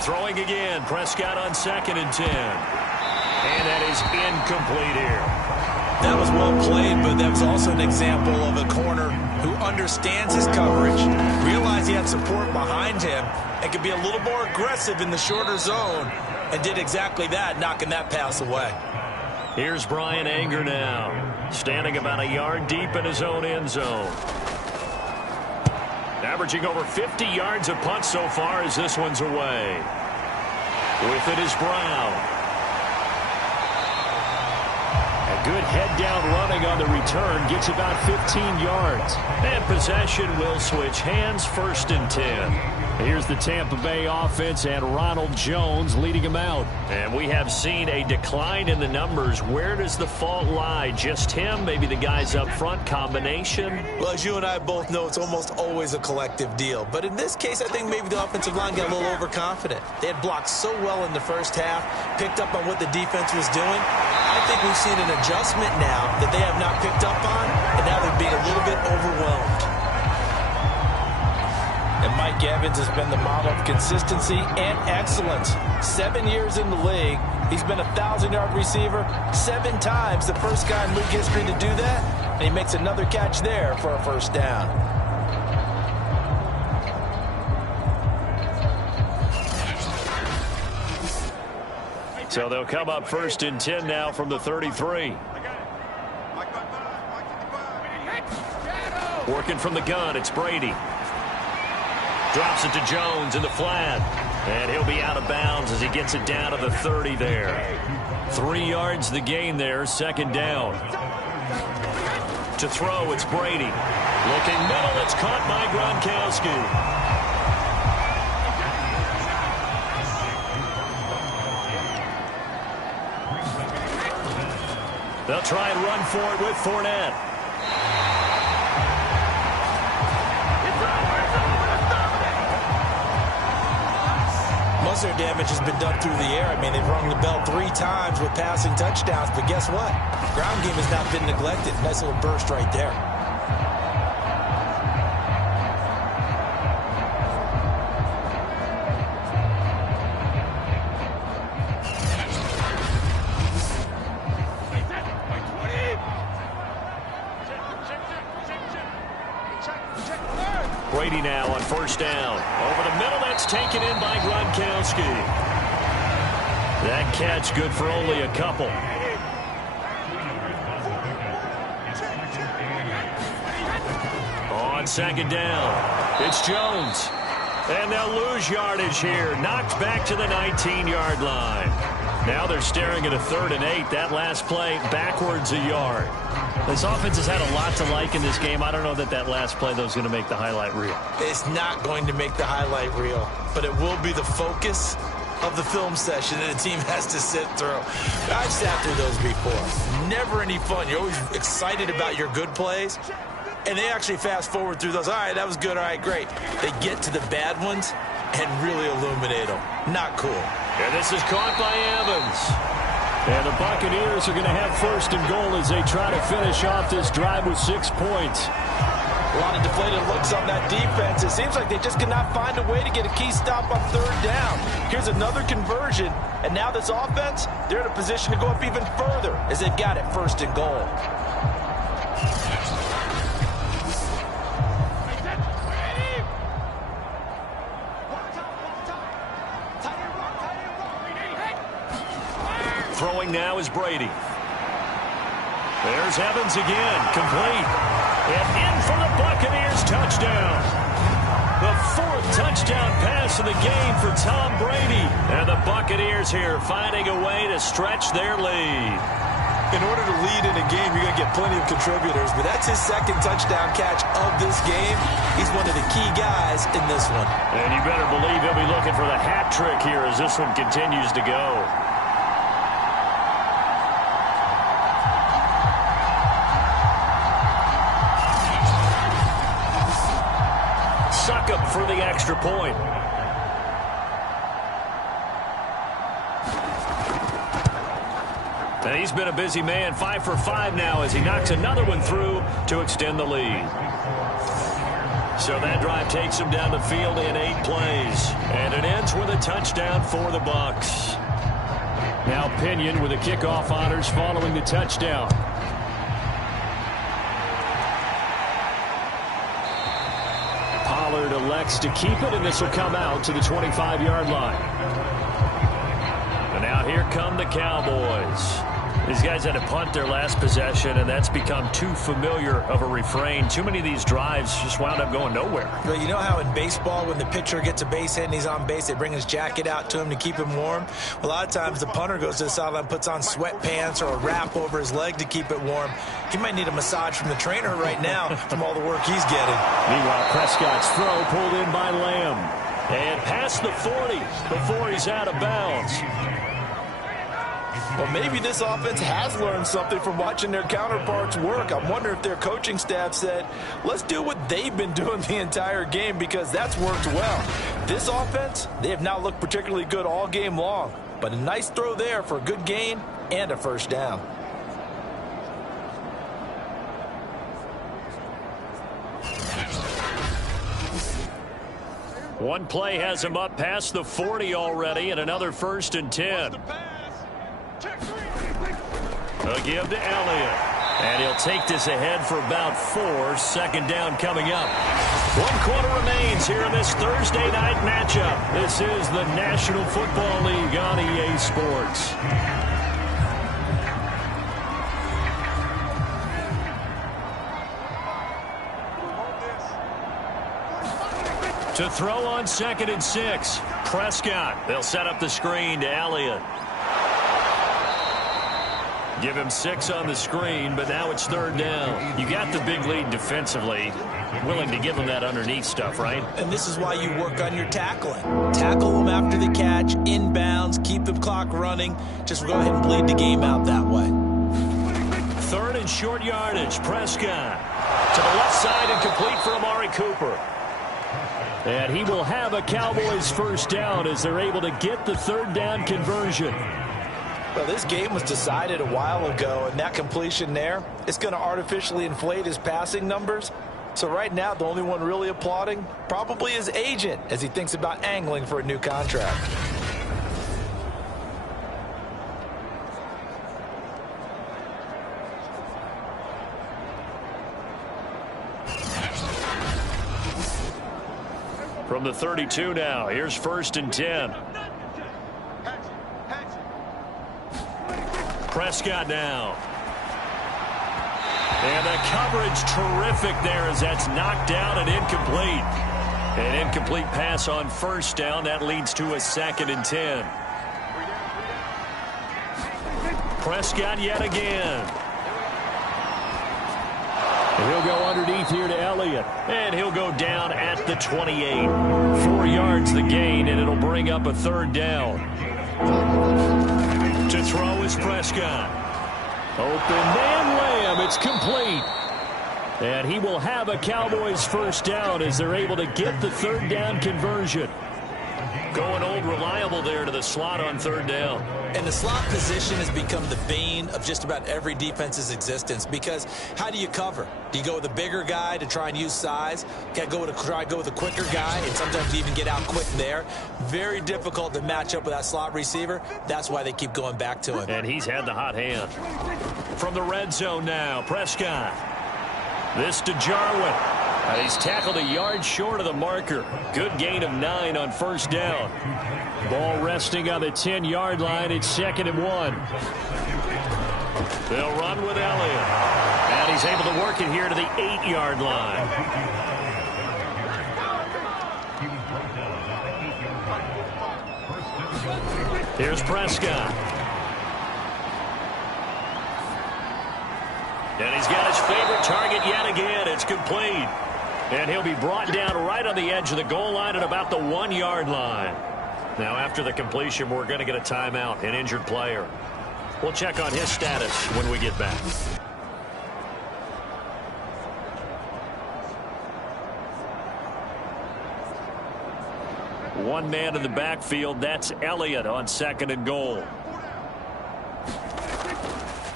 Throwing again, Prescott on 2nd and 10. And that is incomplete here. That was well played, but that was also an example of a corner who understands his coverage, realized he had support behind him, and could be a little more aggressive in the shorter zone, and did exactly that, knocking that pass away. Here's Brian Anger now, standing about a yard deep in his own end zone. Averaging over 50 yards a punt so far as this one's away. With it is Brown. A good head-down running on the return. Gets about 15 yards. And possession will switch hands, 1st and 10. Here's the Tampa Bay offense and Ronald Jones leading them out. And we have seen a decline in the numbers. Where does the fault lie? Just him? Maybe the guys up front? Combination? Well, as you and I both know, it's almost always a collective deal. But in this case, I think maybe the offensive line got a little overconfident. They had blocked so well in the first half, picked up on what the defense was doing. I think we've seen an adjustment now that they have not picked up on, and now they're being a little bit overwhelmed. And Mike Evans has been the model of consistency and excellence. 7 years in the league. He's been a 1,000-yard receiver 7 times, the first guy in league history to do that. And he makes another catch there for a 1st down. So they'll come up 1st and 10 now from the 33. Working from the gun, it's Brady. Drops it to Jones in the flat. And he'll be out of bounds as he gets it down to the 30 there. 3 yards the gain there, 2nd down. To throw, it's Brady. Looking middle, it's caught by Gronkowski. They'll try and run for it with Fournette. Most of their damage has been done through the air. I mean, they've rung the bell 3 times with passing touchdowns, but guess what? Ground game has not been neglected. Nice little burst right there. Brady now on first down. Over the middle, that's taken in by Gronkowski. That catch good for only a couple. On second down, it's Jones. And they'll lose yardage here. Knocked back to the 19-yard line. Now they're staring at a 3rd and 8. That last play backwards a yard. This offense has had a lot to like in this game. I don't know that last play, though, is going to make the highlight reel. It's not going to make the highlight reel, but it will be the focus of the film session that the team has to sit through. I've sat through those before. Never any fun. You're always excited about your good plays, and they actually fast forward through those. All right, that was good. All right, great. They get to the bad ones and really illuminate them. Not cool. And this is caught by Evans. And the Buccaneers are going to have first and goal as they try to finish off this drive with 6 points. A lot of deflated looks on that defense. It seems like they just cannot find a way to get a key stop on 3rd down. Here's another conversion, and now this offense, they're in a position to go up even further as they've got it first and goal. Throwing now is Brady. There's Evans again, complete. And in for the Buccaneers touchdown. The 4th touchdown pass of the game for Tom Brady. And the Buccaneers here finding a way to stretch their lead. In order to lead in a game, you're going to get plenty of contributors, but that's his 2nd touchdown catch of this game. He's one of the key guys in this one. And you better believe he'll be looking for the hat trick here as this one continues to go. Succop for the extra point. And he's been a busy man, 5 for 5 now as he knocks another one through to extend the lead. So that drive takes him down the field in 8 plays. And it ends with a touchdown for the Bucs. Now Pinion with the kickoff honors following the touchdown. Pollard elects to keep it, and this will come out to the 25-yard line. And now here come the Cowboys. These guys had to punt their last possession, and that's become too familiar of a refrain. Too many of these drives just wound up going nowhere. Well, you know how in baseball, when the pitcher gets a base hit and he's on base, they bring his jacket out to him to keep him warm? Well, a lot of times the punter goes to the sideline, puts on sweatpants or a wrap over his leg to keep it warm. He might need a massage from the trainer right now from all the work he's getting. Meanwhile, Prescott's throw pulled in by Lamb. And past the 40 before he's out of bounds. Well, maybe this offense has learned something from watching their counterparts work. I wonder if their coaching staff said, let's do what they've been doing the entire game, because that's worked well. This offense, they have not looked particularly good all game long, but a nice throw there for a good gain and a first down. One play has him up past the 40 already, and another 1st and 10. A give to Elliott. And he'll take this ahead for about 4. 2nd down coming up. 1 quarter remains here in this Thursday night matchup. This is the National Football League on EA Sports. To throw on 2nd and 6. Prescott. They'll set up the screen to Elliott. Give him 6 on the screen, but now it's 3rd down. You got the big lead defensively. Willing to give him that underneath stuff, right? And this is why you work on your tackling. Tackle them after the catch, inbounds, keep the clock running. Just go ahead and bleed the game out that way. 3rd and short yardage. Prescott to the left side and complete for Amari Cooper. And he will have a Cowboys first down as they're able to get the 3rd down conversion. Well, this game was decided a while ago, and that completion there, it's going to artificially inflate his passing numbers. So right now, the only one really applauding probably his agent as he thinks about angling for a new contract. From the 32 now, here's 1st and 10. Prescott now. And the coverage terrific there as that's knocked down and incomplete. An incomplete pass on 1st down. That leads to a 2nd and 10. Prescott yet again. He'll go underneath here to Elliott. And he'll go down at the 28. 4 yards the gain, and it'll bring up a 3rd down. To throw is Prescott. Open man Lamb. It's complete. And he will have a Cowboys 1st down as they're able to get the 3rd down conversion. Going old reliable there to the slot on 3rd down. And the slot position has become the bane of just about every defense's existence, because how do you cover? Do you go with a bigger guy to try and use size? Try to go with a quicker guy, and sometimes you even get out quick there. Very difficult to match up with that slot receiver. That's why they keep going back to him. And he's had the hot hand. From the red zone now, Prescott. This to Jarwin. He's tackled a yard short of the marker. Good gain of 9 on 1st down. Ball resting on the 10-yard line. It's 2nd and 1. They'll run with Elliott. And he's able to work it here to the 8-yard line. Here's Prescott. And he's got his favorite target yet again. It's complete. And he'll be brought down right on the edge of the goal line at about the 1-yard line. Now, after the completion, we're going to get a timeout, an injured player. We'll check on his status when we get back. One man in the backfield. That's Elliott on 2nd and goal.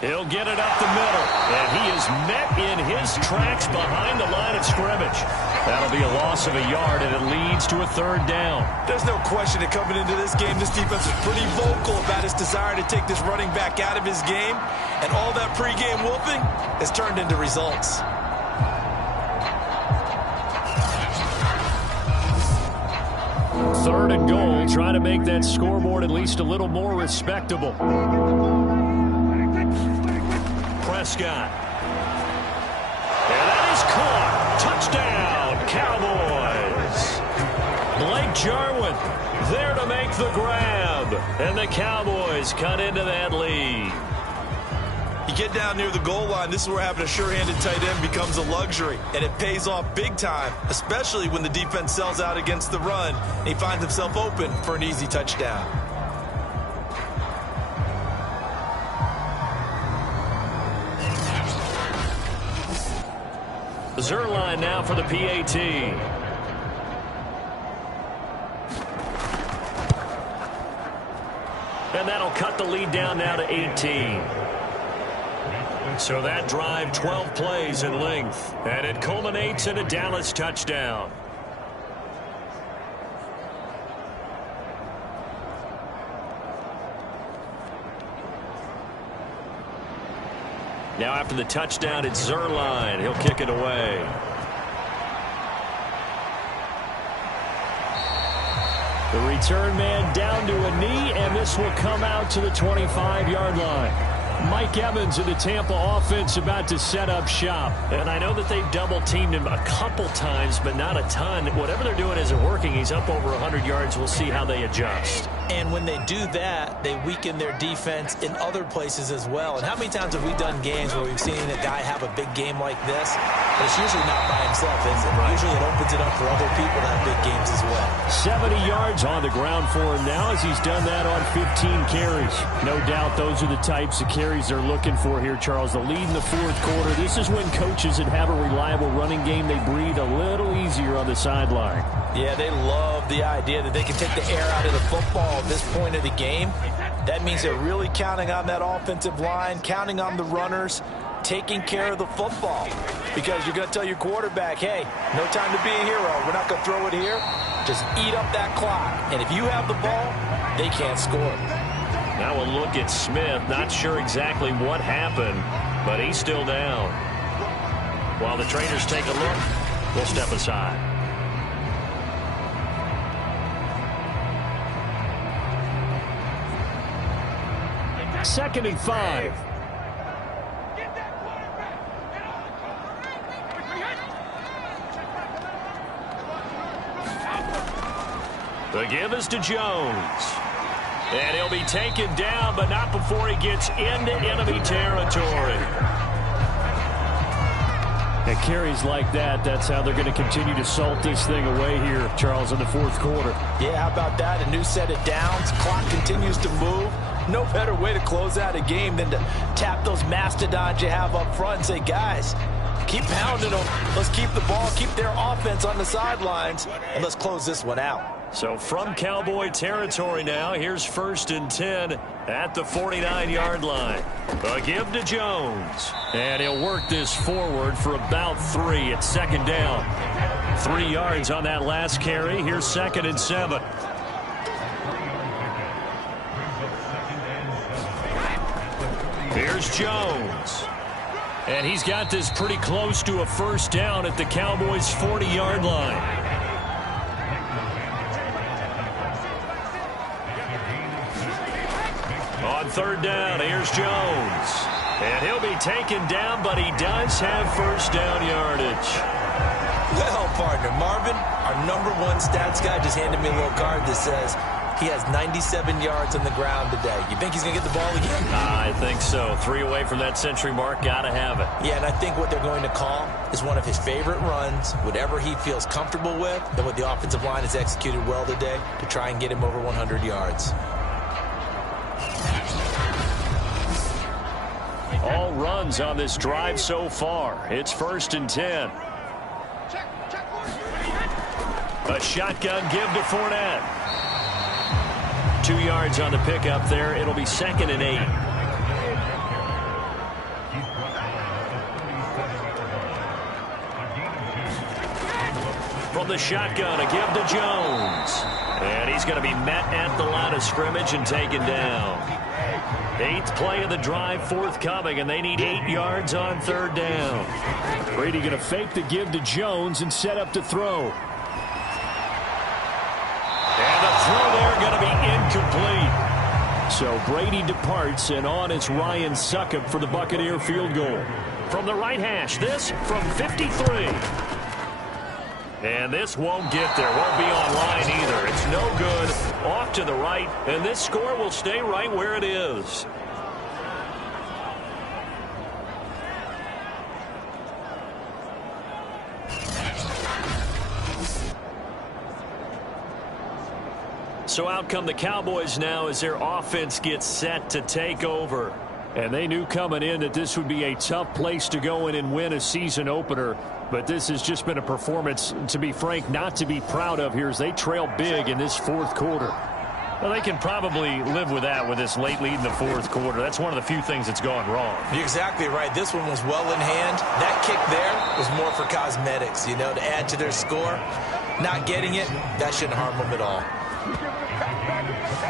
He'll get it up the middle, and he is met in his tracks behind the line of scrimmage. That'll be a loss of a yard, and it leads to a 3rd down. There's no question that coming into this game, this defense was pretty vocal about its desire to take this running back out of his game, and all that pregame whooping has turned into results. Third and goal, trying to make that scoreboard at least a little more respectable. Prescott. And that is caught. Touchdown, Cowboys. Blake Jarwin there to make the grab. And the Cowboys cut into that lead. You get down near the goal line, this is where having a sure-handed tight end becomes a luxury. And it pays off big time, especially when the defense sells out against the run. And he finds himself open for an easy touchdown. Zerline now for the PAT. And that'll cut the lead down now to 18. So that drive, 12 plays in length. And it culminates in a Dallas touchdown. Now after the touchdown, it's Zerline. He'll kick it away. The return man down to a knee, and this will come out to the 25-yard line. Mike Evans of the Tampa offense about to set up shop. And I know that they've double-teamed him a couple times, but not a ton. Whatever they're doing isn't working. He's up over 100 yards. We'll see how they adjust. And when they do that, they weaken their defense in other places as well. And how many times have we done games where we've seen a guy have a big game like this? But it's usually not by himself, is it? Right. Usually it opens it up for other people to have big games as well. 70 yards on the ground for him now as he's done that on 15 carries. No doubt those are the types of carries they're looking for here, Charles. The lead in the fourth quarter. This is when coaches that have a reliable running game, they breathe a little easier on the sideline. Yeah, they love the idea that they can take the air out of the football at this point of the game. That means they're really counting on that offensive line, counting on the runners, taking care of the football. Because you're going to tell your quarterback, hey, no time to be a hero. We're not going to throw it here. Just eat up that clock. And if you have the ball, they can't score. Now a look at Smith. Not sure exactly what happened, but he's still down. While the trainers take a look, we'll step aside. 2nd and 5. The give is to Jones. And he'll be taken down, but not before he gets into enemy territory. And carries like that, that's how they're going to continue to salt this thing away here, Charles, in the fourth quarter. Yeah, how about that? A new set of downs. Clock continues to move. No better way to close out a game than to tap those mastodons you have up front and say, guys, keep pounding them. Let's keep the ball, keep their offense on the sidelines, and let's close this one out. So from Cowboy territory now, here's 1st and 10 at the 49-yard line. A give to Jones. And he'll work this forward for about 3 at 2nd down. 3 yards on that last carry. Here's 2nd and 7. Here's Jones. And he's got this pretty close to a 1st down at the Cowboys' 40-yard line. On 3rd down, here's Jones. And he'll be taken down, but he does have 1st down yardage. Well, partner, Marvin, our number 1 stats guy just handed me a little card that says he has 97 yards on the ground today. You think he's going to get the ball again? I think so. 3 away from that century mark. Got to have it. Yeah, and I think what they're going to call is one of his favorite runs, whatever he feels comfortable with, and what the offensive line has executed well today to try and get him over 100 yards. All runs on this drive so far. It's 1st and 10. A shotgun give to Fournette. 2 yards on the pickup there. It'll be 2nd and 8. From the shotgun, a give to Jones. And he's going to be met at the line of scrimmage and taken down. 8th play of the drive forthcoming, and they need 8 yards on 3rd down. Brady going to fake the give to Jones and set up to throw. And the throw there going to be incomplete. So Brady departs, and on is Ryan Succop for the Buccaneer field goal. From the right hash, this from 53. And this won't get there. Won't be online either. It's no good. Off to the right. And this score will stay right where it is. So out come the Cowboys now as their offense gets set to take over. And they knew coming in that this would be a tough place to go in and win a season opener. But this has just been a performance, to be frank, not to be proud of here as they trail big in this fourth quarter. Well, they can probably live with that with this late lead in the fourth quarter. That's one of the few things that's gone wrong. You're exactly right. This one was well in hand. That kick there was more for cosmetics, you know, to add to their score. Not getting it, that shouldn't harm them at all.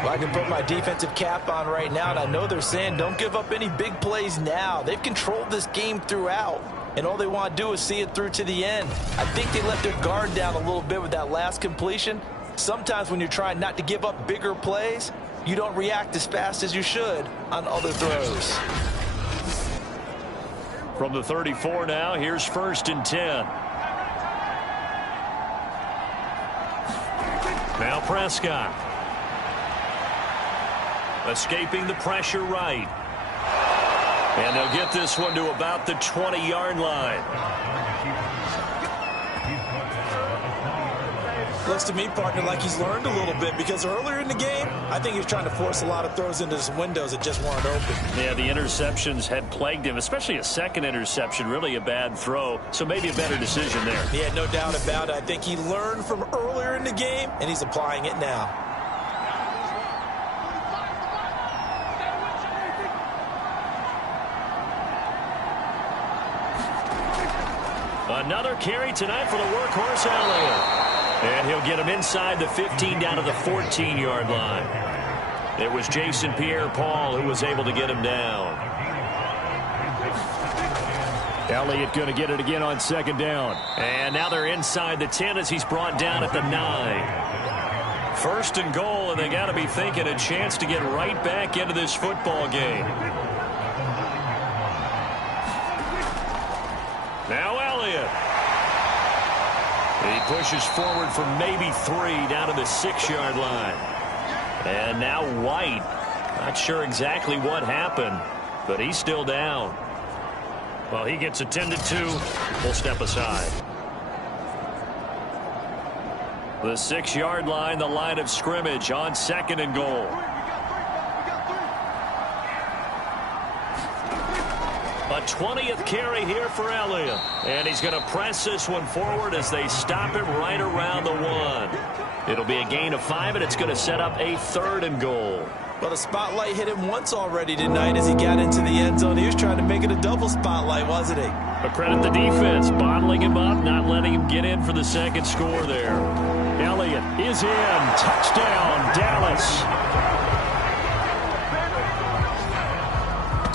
Well, I can put my defensive cap on right now, and I know they're saying don't give up any big plays now. They've controlled this game throughout, and all they want to do is see it through to the end. I think they let their guard down a little bit with that last completion. Sometimes when you're trying not to give up bigger plays, you don't react as fast as you should on other throws. From the 34 now, here's 1st and 10. Now Prescott. Escaping the pressure right. And they'll get this one to about the 20-yard line. Looks to me, partner, like he's learned a little bit, because earlier in the game, I think he was trying to force a lot of throws into some windows that just weren't open. Yeah, the interceptions had plagued him, especially a second interception, really a bad throw. So maybe a better decision there. Yeah, no doubt about it. I think he learned from earlier in the game, and he's applying it now. Another carry tonight for the workhorse Elliott. And he'll get him inside the 15 down to the 14-yard line. It was Jason Pierre-Paul who was able to get him down. Elliott going to get it again on 2nd down. And now they're inside the 10 as he's brought down at the 9. First and goal, and they got to be thinking a chance to get right back into this football game. Now Elliott. He pushes forward for maybe 3 down to the 6-yard line. And now White. Not sure exactly what happened, but he's still down. Well, he gets attended to. We'll step aside. The 6-yard line, the line of scrimmage on 2nd and goal. A 20th carry here for Elliott. And he's going to press this one forward as they stop him right around the 1. It'll be a gain of 5, and it's going to set up a 3rd and goal. Well, the spotlight hit him once already tonight as he got into the end zone. He was trying to make it a double spotlight, wasn't he? But credit the defense, bottling him up, not letting him get in for the 2nd score there. Elliott is in. Touchdown, Dallas.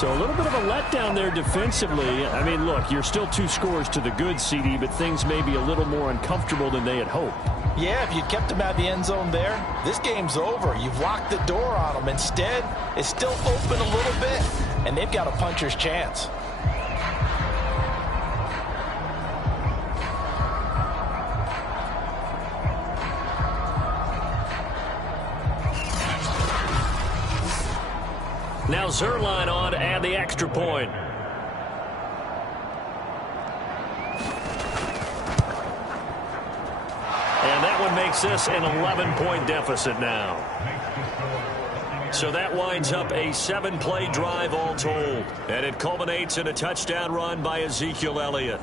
So a little bit of a letdown there defensively. I mean, look, you're still 2 scores to the good, CD, but things may be a little more uncomfortable than they had hoped. Yeah, if you kept him out of the end zone there, this game's over. You've locked the door on him. Instead, it's still open a little bit, and they've got a puncher's chance. Now Zerline on to add the extra point. And that one makes this an 11-point deficit now. So that winds up a 7-play drive all told. And it culminates in a touchdown run by Ezekiel Elliott.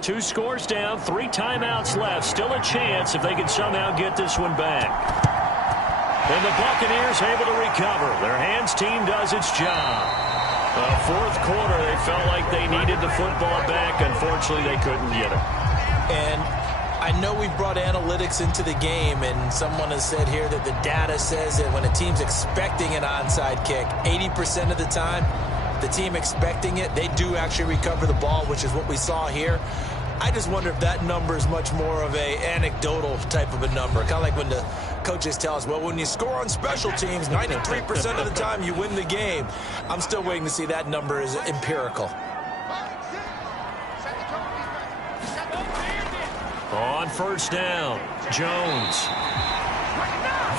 Two scores down, 3 timeouts left. Still a chance if they can somehow get this one back. And the Buccaneers able to recover. Their hands team does its job. Fourth quarter, they felt like they needed the football back. Unfortunately, they couldn't get it. And I know we've brought analytics into the game, and someone has said here that the data says that when a team's expecting an onside kick, 80% of the time, the team expecting it, they do actually recover the ball, which is what we saw here. I just wonder if that number is much more of a anecdotal type of a number. Kind of like when the coaches tell us, well, when you score on special teams, 93% of the time you win the game. I'm still waiting to see that number is empirical. On first down, Jones.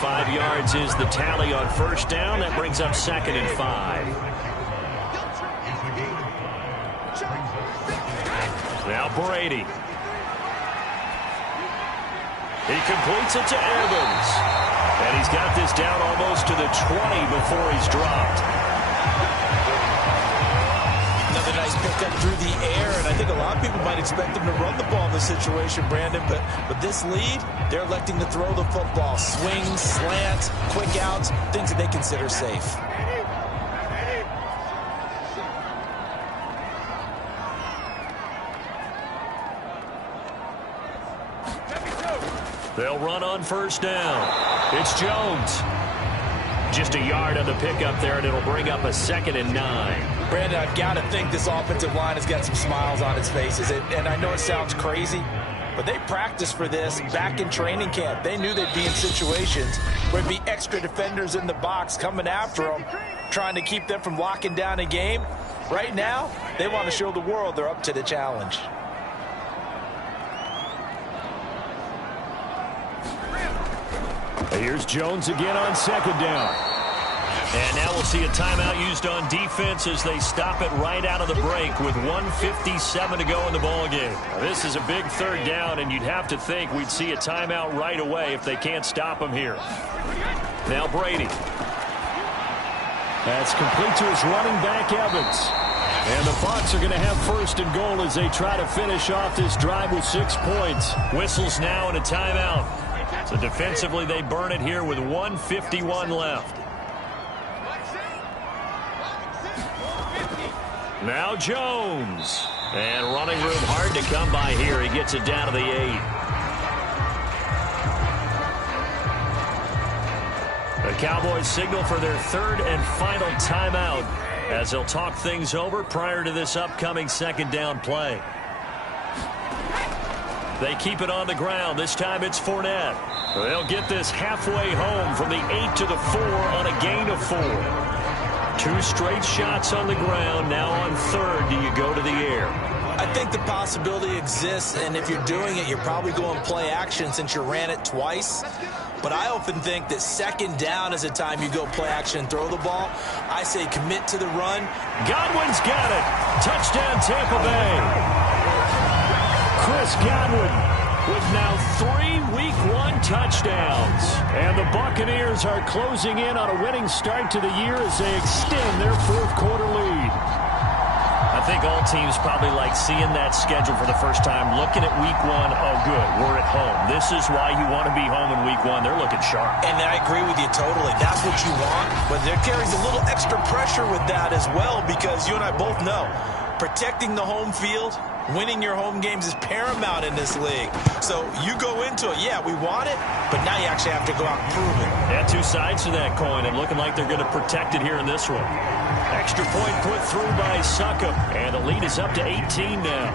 5 yards is the tally on first down. That brings up 2nd and 5. Now Brady. He completes it to Evans. And he's got this down almost to the 20 before he's dropped. Another nice pickup through the air, and I think a lot of people might expect him to run the ball in this situation, Brandon, but with this lead, they're electing to throw the football. Swings, slants, quick outs, things that they consider safe. They'll run on first down. It's Jones. Just a yard on the pickup there, and it'll bring up a 2nd and 9. Brandon, I've got to think this offensive line has got some smiles on its faces. And I know it sounds crazy, but they practiced for this back in training camp. They knew they'd be in situations where there'd be extra defenders in the box coming after them, trying to keep them from locking down a game. Right now, they want to show the world they're up to the challenge. Here's Jones again on 2nd down. And now we'll see a timeout used on defense as they stop it right out of the break with 1:57 to go in the ballgame. Now, this is a big 3rd down, and you'd have to think we'd see a timeout right away if they can't stop him here. Now Brady. That's complete to his running back, Evans. And the Bucs are going to have 1st and goal as they try to finish off this drive with 6 points. Whistles now and a timeout. So defensively, they burn it here with 1:51 left. Now Jones. And running room hard to come by here. He gets it down to the 8. The Cowboys signal for their 3rd and final timeout as they'll talk things over prior to this upcoming second down play. They keep it on the ground. This time it's Fournette. They'll get this halfway home from the 8 to the 4 on a gain of 4. 2 straight shots on the ground. Now on third, do you go to the air? I think the possibility exists, and if you're doing it, you're probably going play action since you ran it twice. But I often think that second down is the time you go play action and throw the ball. I say commit to the run. Godwin's got it. Touchdown, Tampa Bay. Chris Godwin with now 3 Week 1 touchdowns. And the Buccaneers are closing in on a winning start to the year as they extend their fourth-quarter lead. I think all teams probably like seeing that schedule for the first time, looking at Week 1, oh, good, we're at home. This is why you want to be home in Week 1. They're looking sharp. And I agree with you totally. That's what you want, but there carries a little extra pressure with that as well, because you and I both know protecting the home field, winning your home games is paramount in this league. So you go into it, yeah, we want it, but now you actually have to go out and prove it. Yeah, 2 sides to that coin, and looking like they're going to protect it here in this one. Extra point put through by Succop, and the lead is up to 18 now.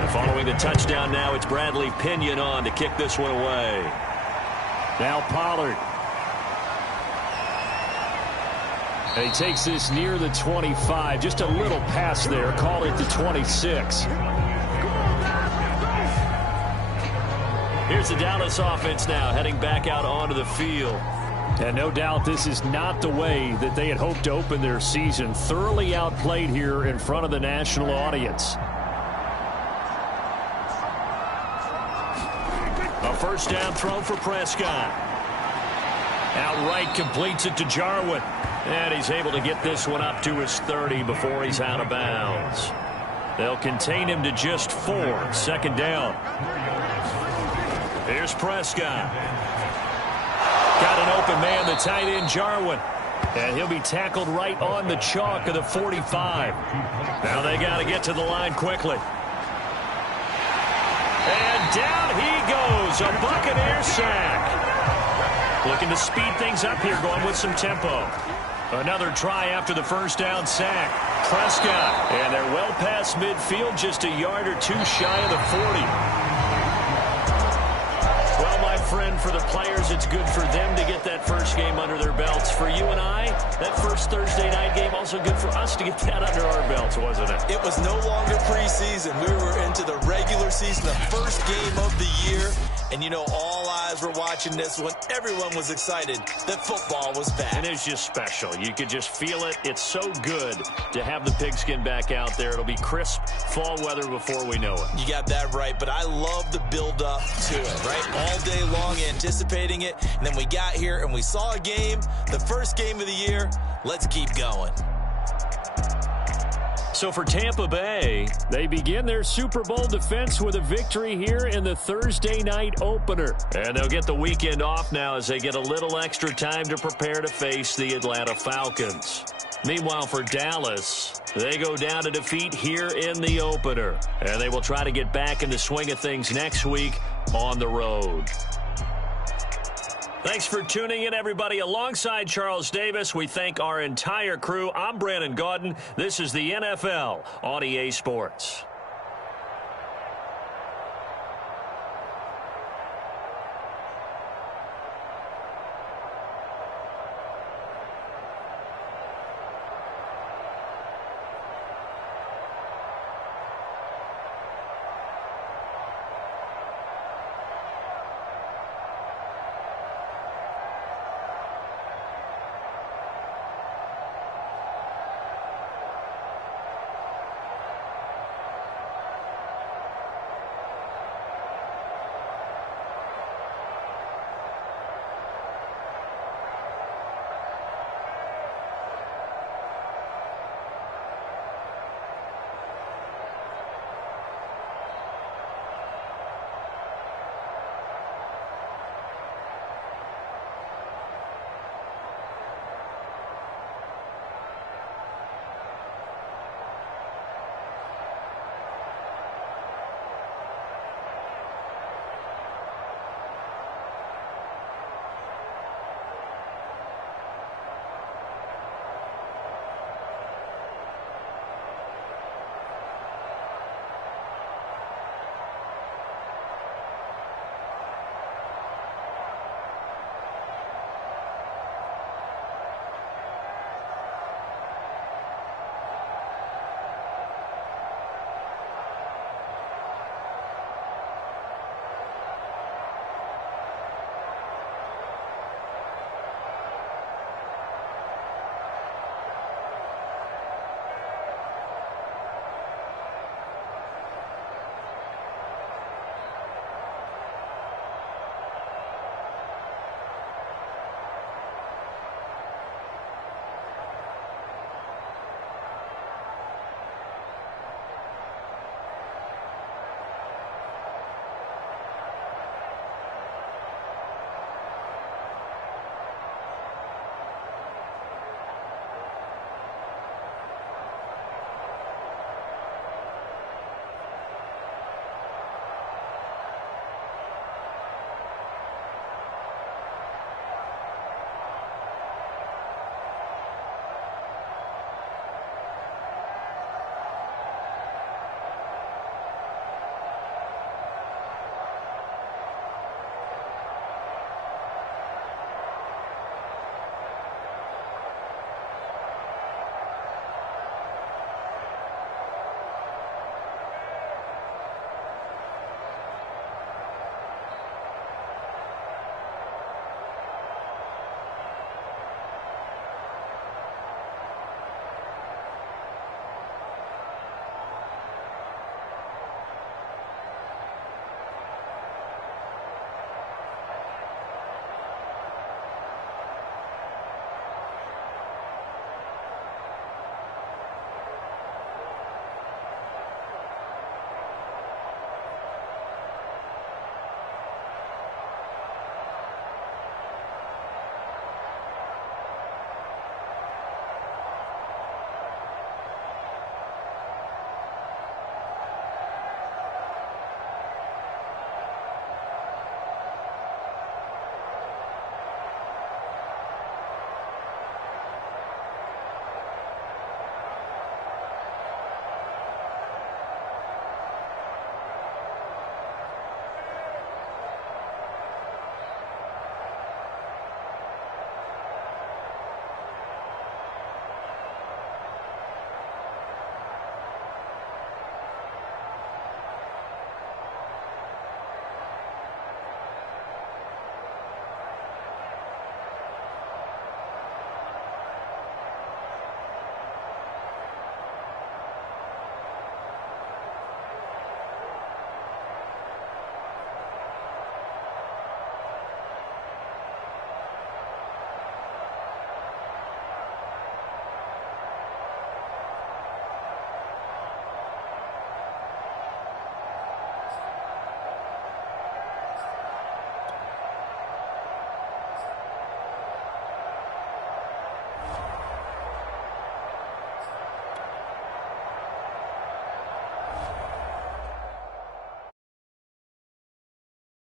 And following the touchdown now, it's Bradley Pinion on to kick this one away. Now Pollard. He takes this near the 25. Just a little pass there. Call it the 26. Here's the Dallas offense now heading back out onto the field. And no doubt this is not the way that they had hoped to open their season. Thoroughly outplayed here in front of the national audience. A first down throw for Prescott. Outright completes it to Jarwin. And he's able to get this one up to his 30 before he's out of bounds. They'll contain him to just 4. Second down. Here's Prescott. Got an open man, the tight end Jarwin. And he'll be tackled right on the chalk of the 45. Now they got to get to the line quickly. And down he goes. A Buccaneer sack. Looking to speed things up here, going with some tempo. Another try after the first down sack. Prescott. And they're well past midfield, just a yard or 2 shy of the 40. Well, my friend, for the players, it's good for them to get that first game under their belts. For you and I, that first Thursday night game, also good for us to get that under our belts, wasn't it? It was no longer preseason. We were into the regular season, the first game of the year. And, you know, all eyes were watching this one. Everyone was excited that football was back. And it's just special. You could just feel it. It's so good to have the pigskin back out there. It'll be crisp fall weather before we know it. You got that right, but I love the build-up to it, right? All day long anticipating it, and then we got here and we saw a game, the first game of the year. Let's keep going. So for Tampa Bay, they begin their Super Bowl defense with a victory here in the Thursday night opener. And they'll get the weekend off now as they get a little extra time to prepare to face the Atlanta Falcons. Meanwhile, for Dallas, they go down to defeat here in the opener. And they will try to get back in the swing of things next week on the road. Thanks for tuning in, everybody. Alongside Charles Davis, we thank our entire crew. I'm Brandon Gaudin. This is the NFL on EA Sports.